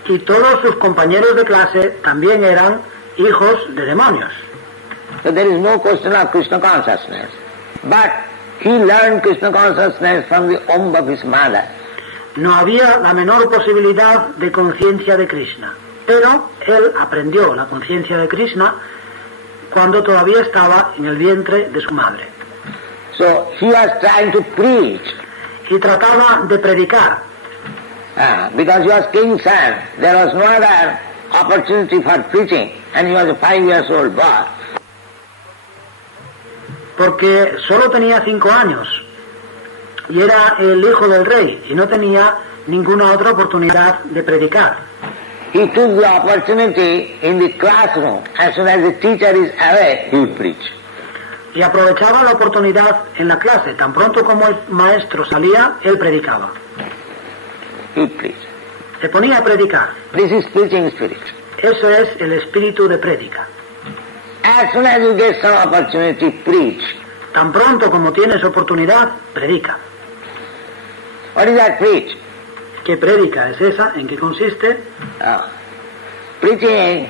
Y todos sus compañeros de clase también eran hijos de demonios. So there is no question of Krishna consciousness. But he learned Krishna consciousness from the womb of his mother. No había la menor posibilidad de conciencia de Krishna. Pero él aprendió la conciencia de Krishna cuando todavía estaba en el vientre de su madre. So he was trying to preach. Y trataba de predicar. Because he was king's son, there was no other opportunity for preaching, and he was a 5 years old boy. Porque solo tenía 5 años y era el hijo del rey y no tenía ninguna otra oportunidad de predicar. He took the opportunity in the classroom. As soon as the teacher is away, he would preach. Y aprovechaba la oportunidad en la clase. Tan pronto como el maestro salía, él predicaba. He would preach. Se ponía a predicar. This is preaching spirit. Eso es el espíritu de prédica. As soon as you get some opportunity, preach. Tan pronto como tienes oportunidad, predica. What is that preach? ¿Qué prédica es esa? ¿En qué consiste? Preaching,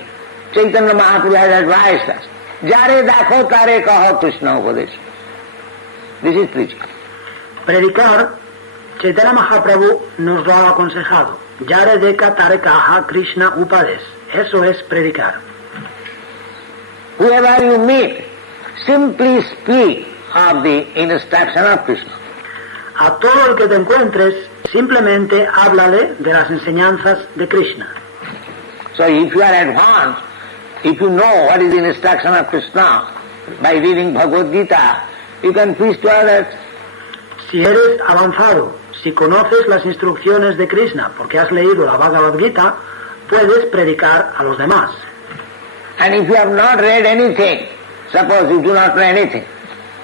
Chaitanya Mahaprabhu has advised us. Jare dakho tare kaho Krishna upadesh. This is preaching. Predicar, Chaitanya Mahaprabhu nos lo ha aconsejado. Yare deka tare kaha Krishna upades. Eso es predicar. Whoever you meet, simply speak of the instruction of Krishna. A todo el que te encuentres, simplemente háblale de las enseñanzas de Krishna. So if you are advanced, if you know what is the instruction of Krishna, by reading Bhagavad Gita, you can preach to others. Si eres avanzado, si conoces las instrucciones de Krishna, porque has leído la Bhagavad Gita, puedes predicar a los demás. And if you have not read anything, suppose you do not know anything,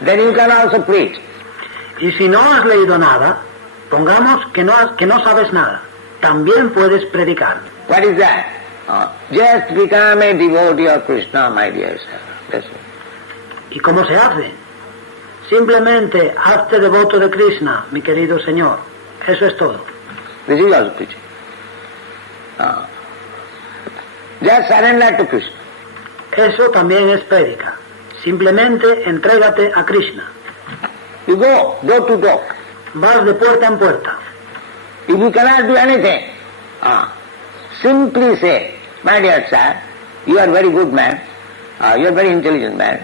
then you can also preach. Y si no has leído nada, pongamos que no sabes nada, también puedes predicar. What is that? Just become a devotee of Krishna, my dear sir. That's it. ¿Y cómo se hace? Simplemente hazte devoto de Krishna, mi querido Señor. Eso es todo. This is also preaching. Just surrender to Krishna. Eso también es prédica. Simplemente entrégate a Krishna. You go door to door. Vas de puerta en puerta. If you cannot do anything, simply say, my dear sir, you are very good man, you are very intelligent man,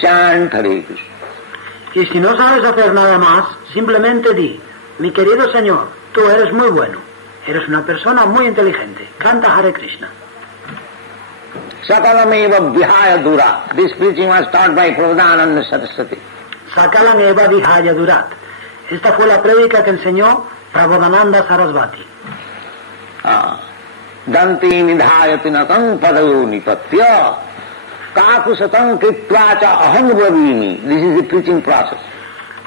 chant Hare Krishna. Y si no sabes hacer nada más, simplemente di, mi querido Señor, tú eres muy bueno, eres una persona muy inteligente, canta Hare Krishna. Sakalameva Vihaya Dura. This preaching was taught by Prabhupada Saraswati. Sakalam Eva Vihaya Durat. Esta fue la prédica que enseñó Prabodhananda Sarasvati. Danti nidhayati nakam padayo nipatya kakusatam kitvacha aham bravini. This is the preaching process.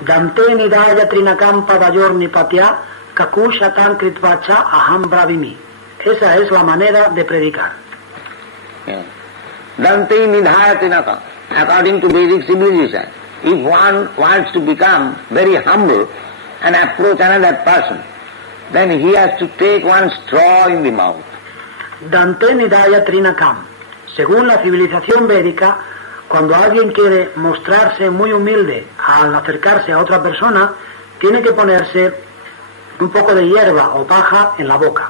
Dante nidaya trinakam padayor nipatya kakushatan kritvacha aham bravimi. Esa es la manera de predicar. Danti nidhayati nakam. According to Vedic civilization, if one wants to become very humble and approach another person, then he has to take one straw in the mouth. Dante nidaya trinakam. Según la civilización védica, cuando alguien quiere mostrarse muy humilde al acercarse a otra persona, tiene que ponerse un poco de hierba o paja en la boca.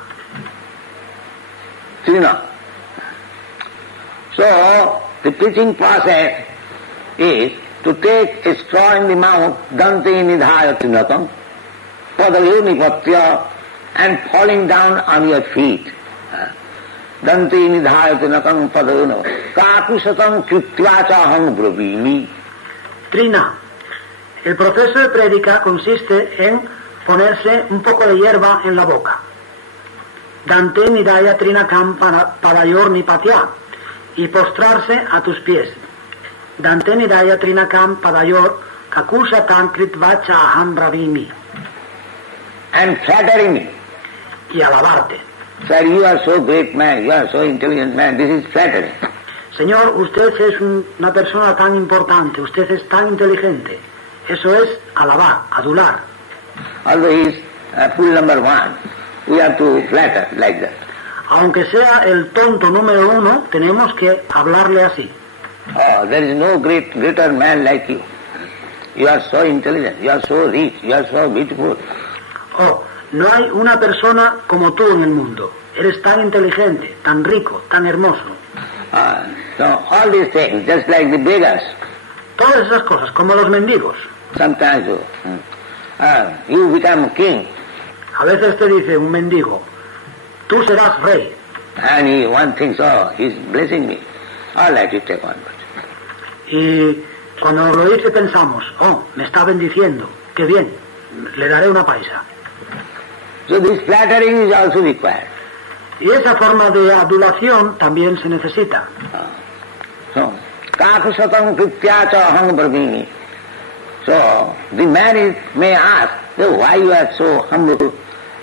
Trina. So, the preaching process is to take a straw in the mouth, dante nidhaya trinakam, padayo nipatya, and falling down on your feet. Dante nidhayati nakam padayana kakusatam kitvacha aham bravini. Trina. El proceso de prédica consiste en ponerse un poco de hierba en la boca. Dante nidaya trinakam padayor nipatya. Y postrarse a tus pies. Dante nidaya trinakam padayor kakusatam kitvacha aham bravini. And flattering me. Y alabarte. Sir, you are so great man, you are so intelligent man, this is flattering. Señor, usted es una persona tan importante, usted es tan inteligente. Eso es alabar, adular. Although he is full number one, we have to flatter like that. Aunque sea el tonto número uno, tenemos que hablarle así. Oh, there is no greater man like you. You are so intelligent, you are so rich, you are so beautiful. Oh, no hay una persona como tú en el mundo. Eres tan inteligente, tan rico, tan hermoso. So all these things, just like the beggars. Todas esas cosas, como los mendigos. Sometimes you become king. A veces te dice un mendigo, tú serás rey. And one thinks, oh, he's blessing me. All right, you take one. Y cuando lo dice pensamos, oh, me está bendiciendo, qué bien, le daré una paisa. So this flattering is also required. Y esa forma de adulación también se necesita. So, kakusatam krityacha aham bravini. So, the man may ask, why you are so humble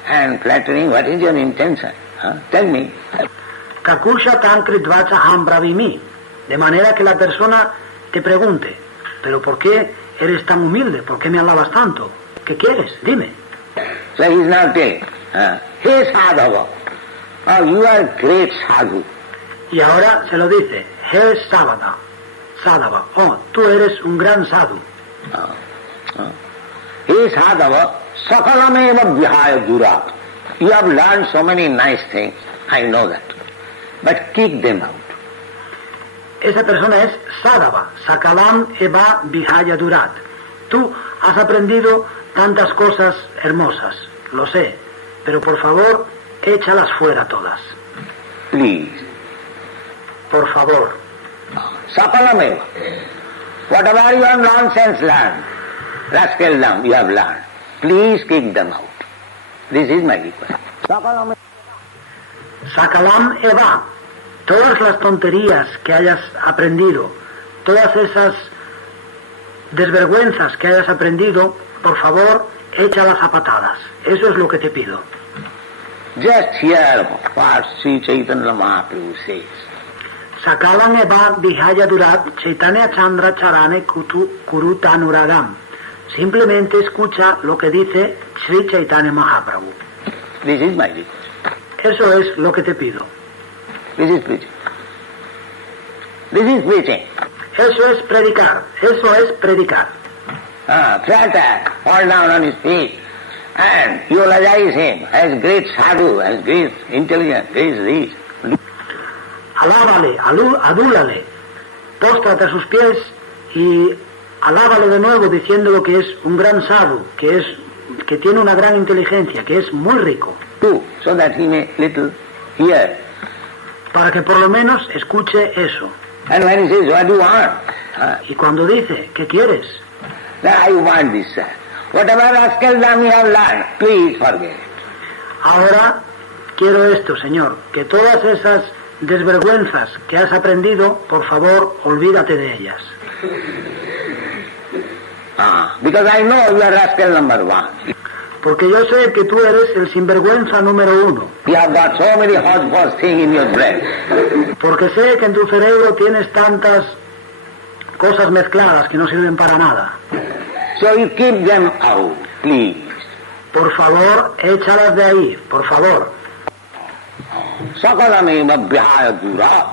and flattering, what is your intention? Tell me. Kakusha tan kritvacha aham bravimi. De manera que la persona te pregunte, pero ¿por qué eres tan humilde? ¿Por qué me alabas tanto? ¿Qué quieres? Dime. So he is not saying, hey sadhava, oh, you are great sadhu. Y ahora se lo dice, he sadhava, oh, tú eres un gran sadhu. Hey sadhava, sakalameva vihaya durat. You have learned so many nice things, I know that. But kick them out. Esa persona es sadhava, sakalam eva vihaya durat. Tú has aprendido tantas cosas hermosas, lo sé, pero por favor, échalas fuera todas. Please. Por favor. Sakalameva. Whatever you have nonsense learned, rascaldom you have learned, please kick them out. This is my request. Sakalameva. Sakalam eva. Todas las tonterías que hayas aprendido, todas esas desvergüenzas que hayas aprendido, por favor, échalas a patadas. Eso es lo que te pido. Just hear what Sri Chaitanya Mahaprabhu says. Sakalan eva vihaya durat Chaitanya Chandra charane kurutanuragam. Simplemente escucha lo que dice Sri Chaitanya Mahaprabhu. This is my request. Eso es lo que te pido. This is preaching. This is preaching. Eso es predicar. Eso es predicar. Theatre, fall down on his feet and eulogize him as great sadhu, as great intelligence, great rich. Alábale, adúlale, póstrate a sus pies y alábale de nuevo diciendo que es un gran sadhu, que tiene una gran inteligencia, que es muy rico. Too, so that he may little hear. Para que por lo menos escuche eso. And when he says, what do you want? Y cuando dice, ¿qué quieres? I want this, sir. Whatever rascaldom you have learned, please forget it. Ahora quiero esto, Señor, que todas esas desvergüenzas que has aprendido, por favor, olvídate de ellas. Because I know you are rascal number one. Porque yo sé que tú eres el sinvergüenza número 1. You have got so many hodgepodge things in your brain. Porque sé que en tu cerebro tienes tantas cosas mezcladas que no sirven para nada. So you keep them out, please. Por favor, échalas de ahí, por favor. Sakalameva vihaya dura.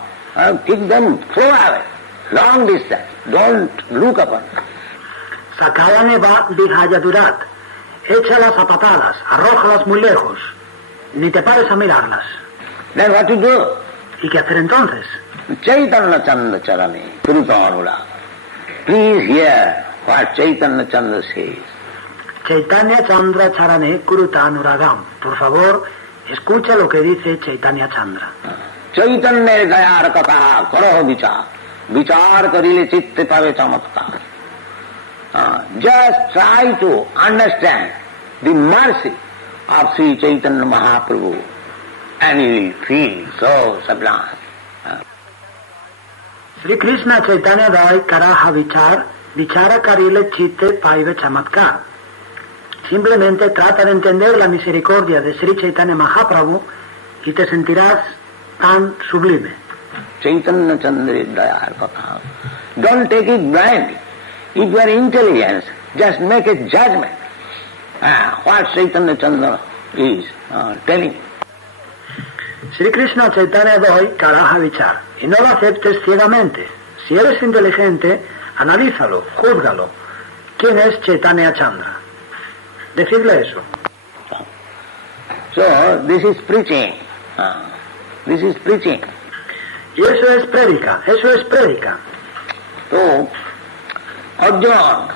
Keep them far away, long distance. Don't look upon them. Sakayane va vihaya durat. Échalas a patadas, arrójalas muy lejos. Ni te pares a mirarlas. Then what to do? ¿Y qué hacer entonces? Chaitanya Chandra Charane, Kurutanura. Please hear what Chaitanya Chandra says. Chaitanya Chandra Charane Kurutanuragam. Por favor, escucha lo que dice Chaitanya Chandra. Chaitanya dayar kataha karaho vichar. Vichar karile chitte pave chamatkar. Just try to understand the mercy of Sri Chaitanya Mahaprabhu and you will feel so sublime. Sri Krishna Chaitanya Dai Karaha Vichara Karile Chitte Paive Chamatkar. Simplemente trata de entender la misericordia de Sri Chaitanya Mahaprabhu y te sentirás tan sublime. Chaitanya Chandra Dayar Kataha. Don't take it blindly. If you are intelligent, just make a judgment. What Chaitanya Chandra is telling. Sri Krishna Chaitanya Doi Karaha Vichar. Y no lo aceptes ciegamente. Si eres inteligente, analízalo, júzgalo. ¿Quién es Chaitanya Chandra? Decidle eso. So, this is preaching. This is preaching. Y eso es prédica, eso es prédica. So, Arjuna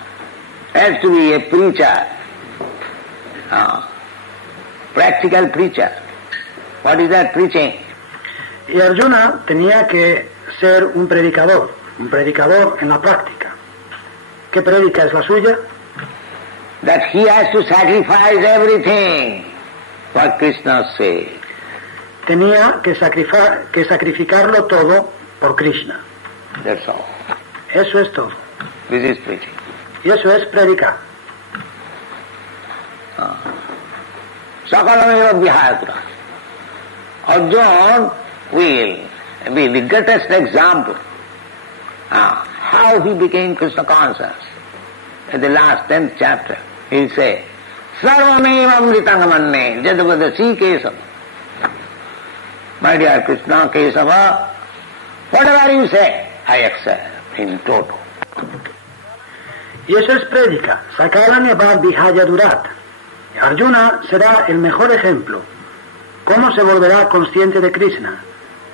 has to be a preacher, practical preacher. What is that preaching? Y Arjuna tenía que ser un predicador en la práctica. ¿Qué prédica es la suya? That he has to sacrifice everything, what Krishna says. Tenía que sacrificarlo todo por Krishna. That's all. Eso es todo. This is preaching. Y eso es predicar. Sakalameva vihayakura. Arjuna will be the greatest example how he became Krishna conscious. In the last 10th chapter, he will say, Sarvameva amritangamanne jadavadasi kesava. My dear Krishna Kesava, whatever you say, I accept in toto. Y eso es prédica. Sakaranya va vihaya durat. Arjuna será el mejor ejemplo. ¿Cómo se volverá consciente de Krishna?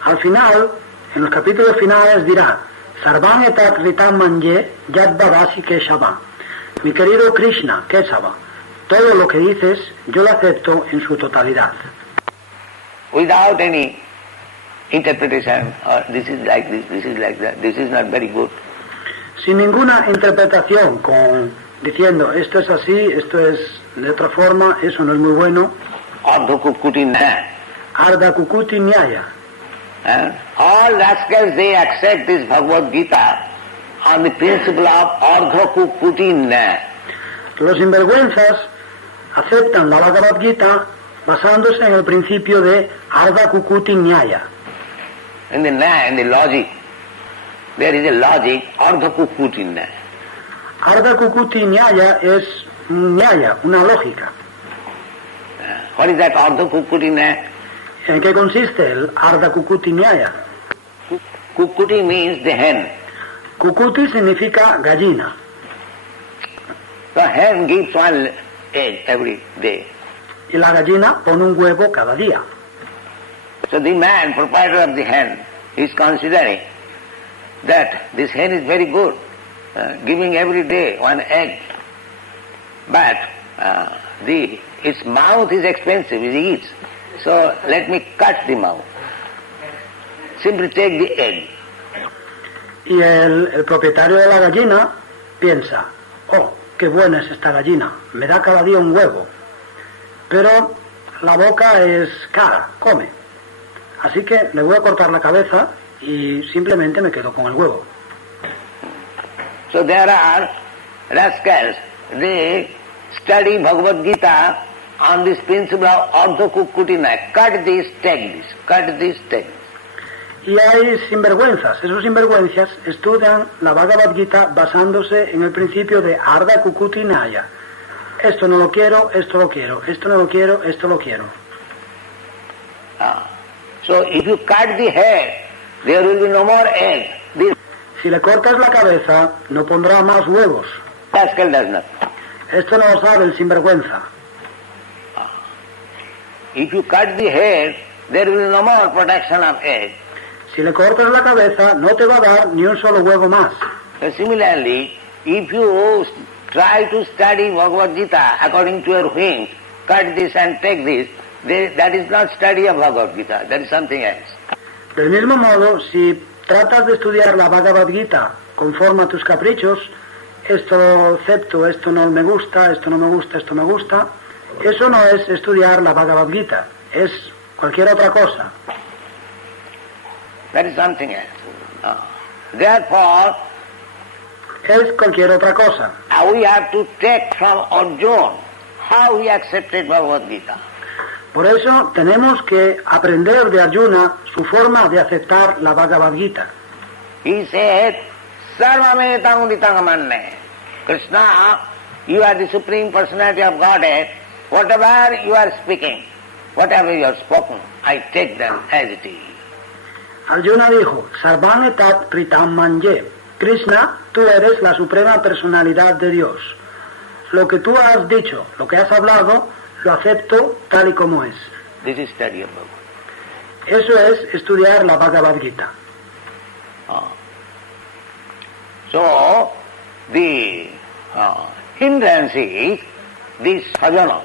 Al final, en los capítulos finales dirá, Sarvam etat ritam manje yad vadasi Keshava. Mi querido Krishna, Kesava, todo lo que dices, yo lo acepto en su totalidad. Without any interpretation, or this is like this, this is like that, this is not very good. Sin ninguna interpretación, diciendo esto es así, esto es de otra forma, eso no es muy bueno. Ardha kukuti nyaya. Ardha kukuti nyaya. All rascals, they accept this Bhagavad Gita on the principle of ardha kukuti nyaya. Los sinvergüenzas aceptan la Bhagavad Gita basándose en el principio de Ardha Kukuti Nyaya. In the logic, there is a logic, Ardha Kukuti Nyaya. Ardha Kukuti Nyaya es Nyaya, una lógica. What is that Ardha Kukuti Nyaya? ¿En qué consiste el Ardha Kukuti Nyaya? Kukuti means the hen. Kukuti significa gallina. The hen gives one egg every day. Y la gallina pone un huevo cada día. So the man, proprietor of the hen, is considering that this hen is very good, giving every day one egg. But its mouth is expensive, it eats. So let me cut the mouth. Simply take the egg. Y el propietario de la gallina piensa, oh, qué buena es esta gallina, me da cada día un huevo. Pero la boca es cara, come. Así que le voy a cortar la cabeza y simplemente me quedo con el huevo. So there are rascals, they study Bhagavad Gita on this principle of Ardha Kukuti Nyaya. Cut this, take this, cut this, take this. Y hay sinvergüenzas. Esos sinvergüenzas estudian la Bhagavad Gita basándose en el principio de Ardha Kukuti Nyaya. Esto no lo quiero, esto lo quiero. Esto no lo quiero, esto lo quiero. So if you cut the head, there will be no more egg. This Si le cortas la cabeza, no pondrá más huevos. rascal does not. Esto no lo sabe el sinvergüenza. If you cut the head, there will be no more production of egg. Si le cortas la cabeza, no te va a dar ni un solo huevo más. So similarly, if you try to study Bhagavad Gita according to your whims, cut this and take this, that is not study of Bhagavad Gita, that is something else. Del mismo modo, si tratas de estudiar la Bhagavad Gita conforme a tus caprichos, esto lo acepto, esto no me gusta, esto no me gusta, esto me gusta, eso no es estudiar la Bhagavad Gita, es cualquier otra cosa. That is something else. Therefore, Es cualquier otra cosa. we have to take from Arjuna how he accepted Bhagavad Gita. Por eso tenemos que aprender de Arjuna su forma de aceptar la Bhagavad Gita. He said, Sarvametam Uditang Manne. Krishna, you are the Supreme Personality of Godhead. Whatever you are speaking, whatever you have spoken, I take them as it is. Arjuna dijo, Sarvam etat pritam manye. Krishna, tú eres la suprema personalidad de Dios. Lo que tú has dicho, lo que has hablado, lo acepto tal y como es. This is study of Bhagavad. Eso es estudiar la Bhagavad Gita. So, the hindrance is this sajana.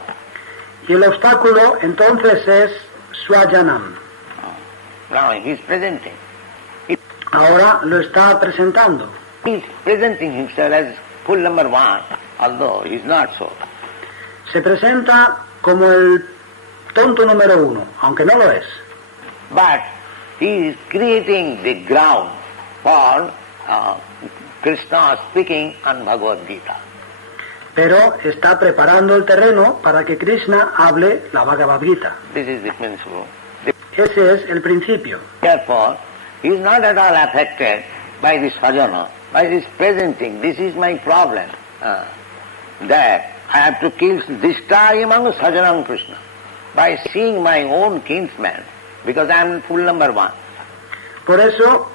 Y el obstáculo entonces es Swajanam. Now he is presenting. Ahora lo está presentando. He is presenting himself as full number one, although he is not so. Se presenta como el tonto número uno, aunque no lo es. But he is creating the ground for Krishna speaking on Bhagavad Gita. Pero está preparando el terreno para que Krishna hable la Bhagavad Gita. This is the principle. Ese es el principio. Therefore, he is not at all affected by this sajana, by this presenting. This is my problem, that I have to kill Dishta among Sajanam Krishna by seeing my own kinsman, because I am full number one. Por eso,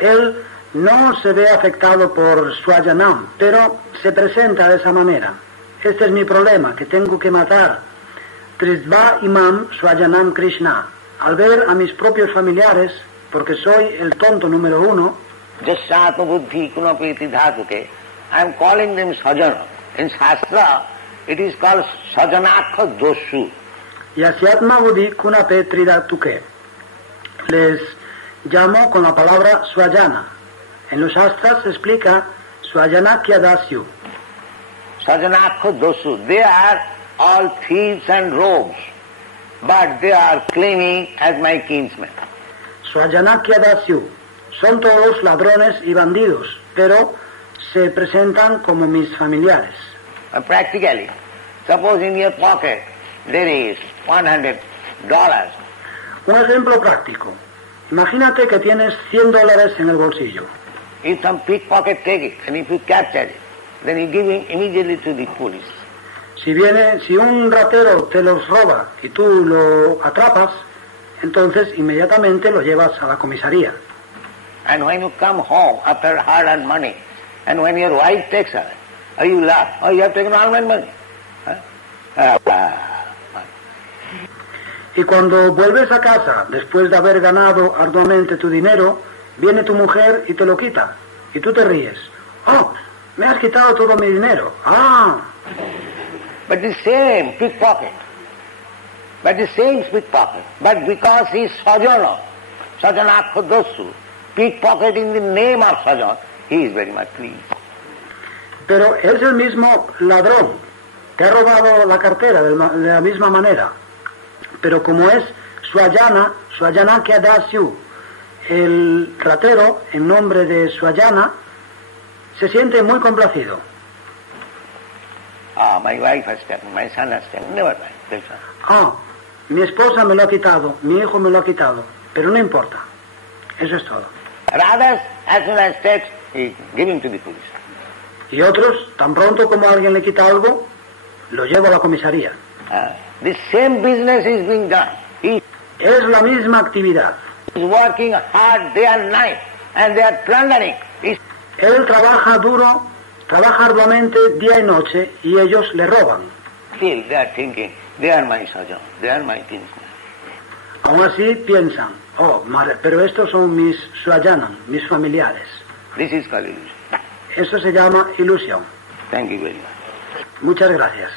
él no se ve afectado por Swajanam, pero se presenta de esa manera. Este es mi problema, que tengo que matar Trisva Imam Swajanam Krishna. Al ver a mis propios familiares, porque soy el tonto número uno, Jasatma buddhi kunapeti dhatuke, I am calling them Sajana. In Shastra, it is called Sajanakha Doshu. Yasyatma Buddhi Kunape Tridatuke. Les llamo con la palabra Swajana. En los Shastras se explica Swajana Kyadasyu. Sajanakha Doshu. They are all thieves and rogues, but they are claiming as my kinsmen. Swajana Kyadasyu. Son todos ladrones y bandidos, pero se presentan como mis familiares. Practically, suppose in your pocket there is $100. Un ejemplo práctico. Imagínate que tienes $100 en el bolsillo. If some pickpocket take it, and if you capture it, then you give it immediately to the police. Si un ratero te los roba y tú lo atrapas, entonces inmediatamente lo llevas a la comisaría. And when you come home after hard-earned money, and when your wife takes her, you laugh, oh, you have taken all my money. Y cuando vuelves a casa, después de haber ganado arduamente tu dinero, viene tu mujer y te lo quita. Y tú te ríes. Oh, me has quitado todo mi dinero. Ah. But the same pickpocket, but because he is Sajana, Sajana Khudosu, pickpocket in the name of Sajan, he is very much pleased. Pero es el mismo ladrón que ha robado la cartera de la misma manera. Pero como es Swayana Kyadasyu, el ratero, en nombre de Swayana, se siente muy complacido. Ah, my wife has taken, my son has taken, never mind. That's all. Ah, mi esposa me lo ha quitado, mi hijo me lo ha quitado, pero no importa. Eso es todo. Others, as soon as takes, he give him to the police. Y otros, tan pronto como alguien le quita algo, lo lleva a la comisaría. The same business is being done. He Es la misma actividad. is working hard day and night, and they are plundering. Él trabaja duro, trabaja arduamente día y noche, y ellos le roban. Still, they are thinking, they are my Sajan, they are my kinsmen. Aún así piensan, oh, pero estos son mis Swayanan, mis familiares. This is called illusion. Eso se llama ilusión. Thank you very much. Muchas gracias.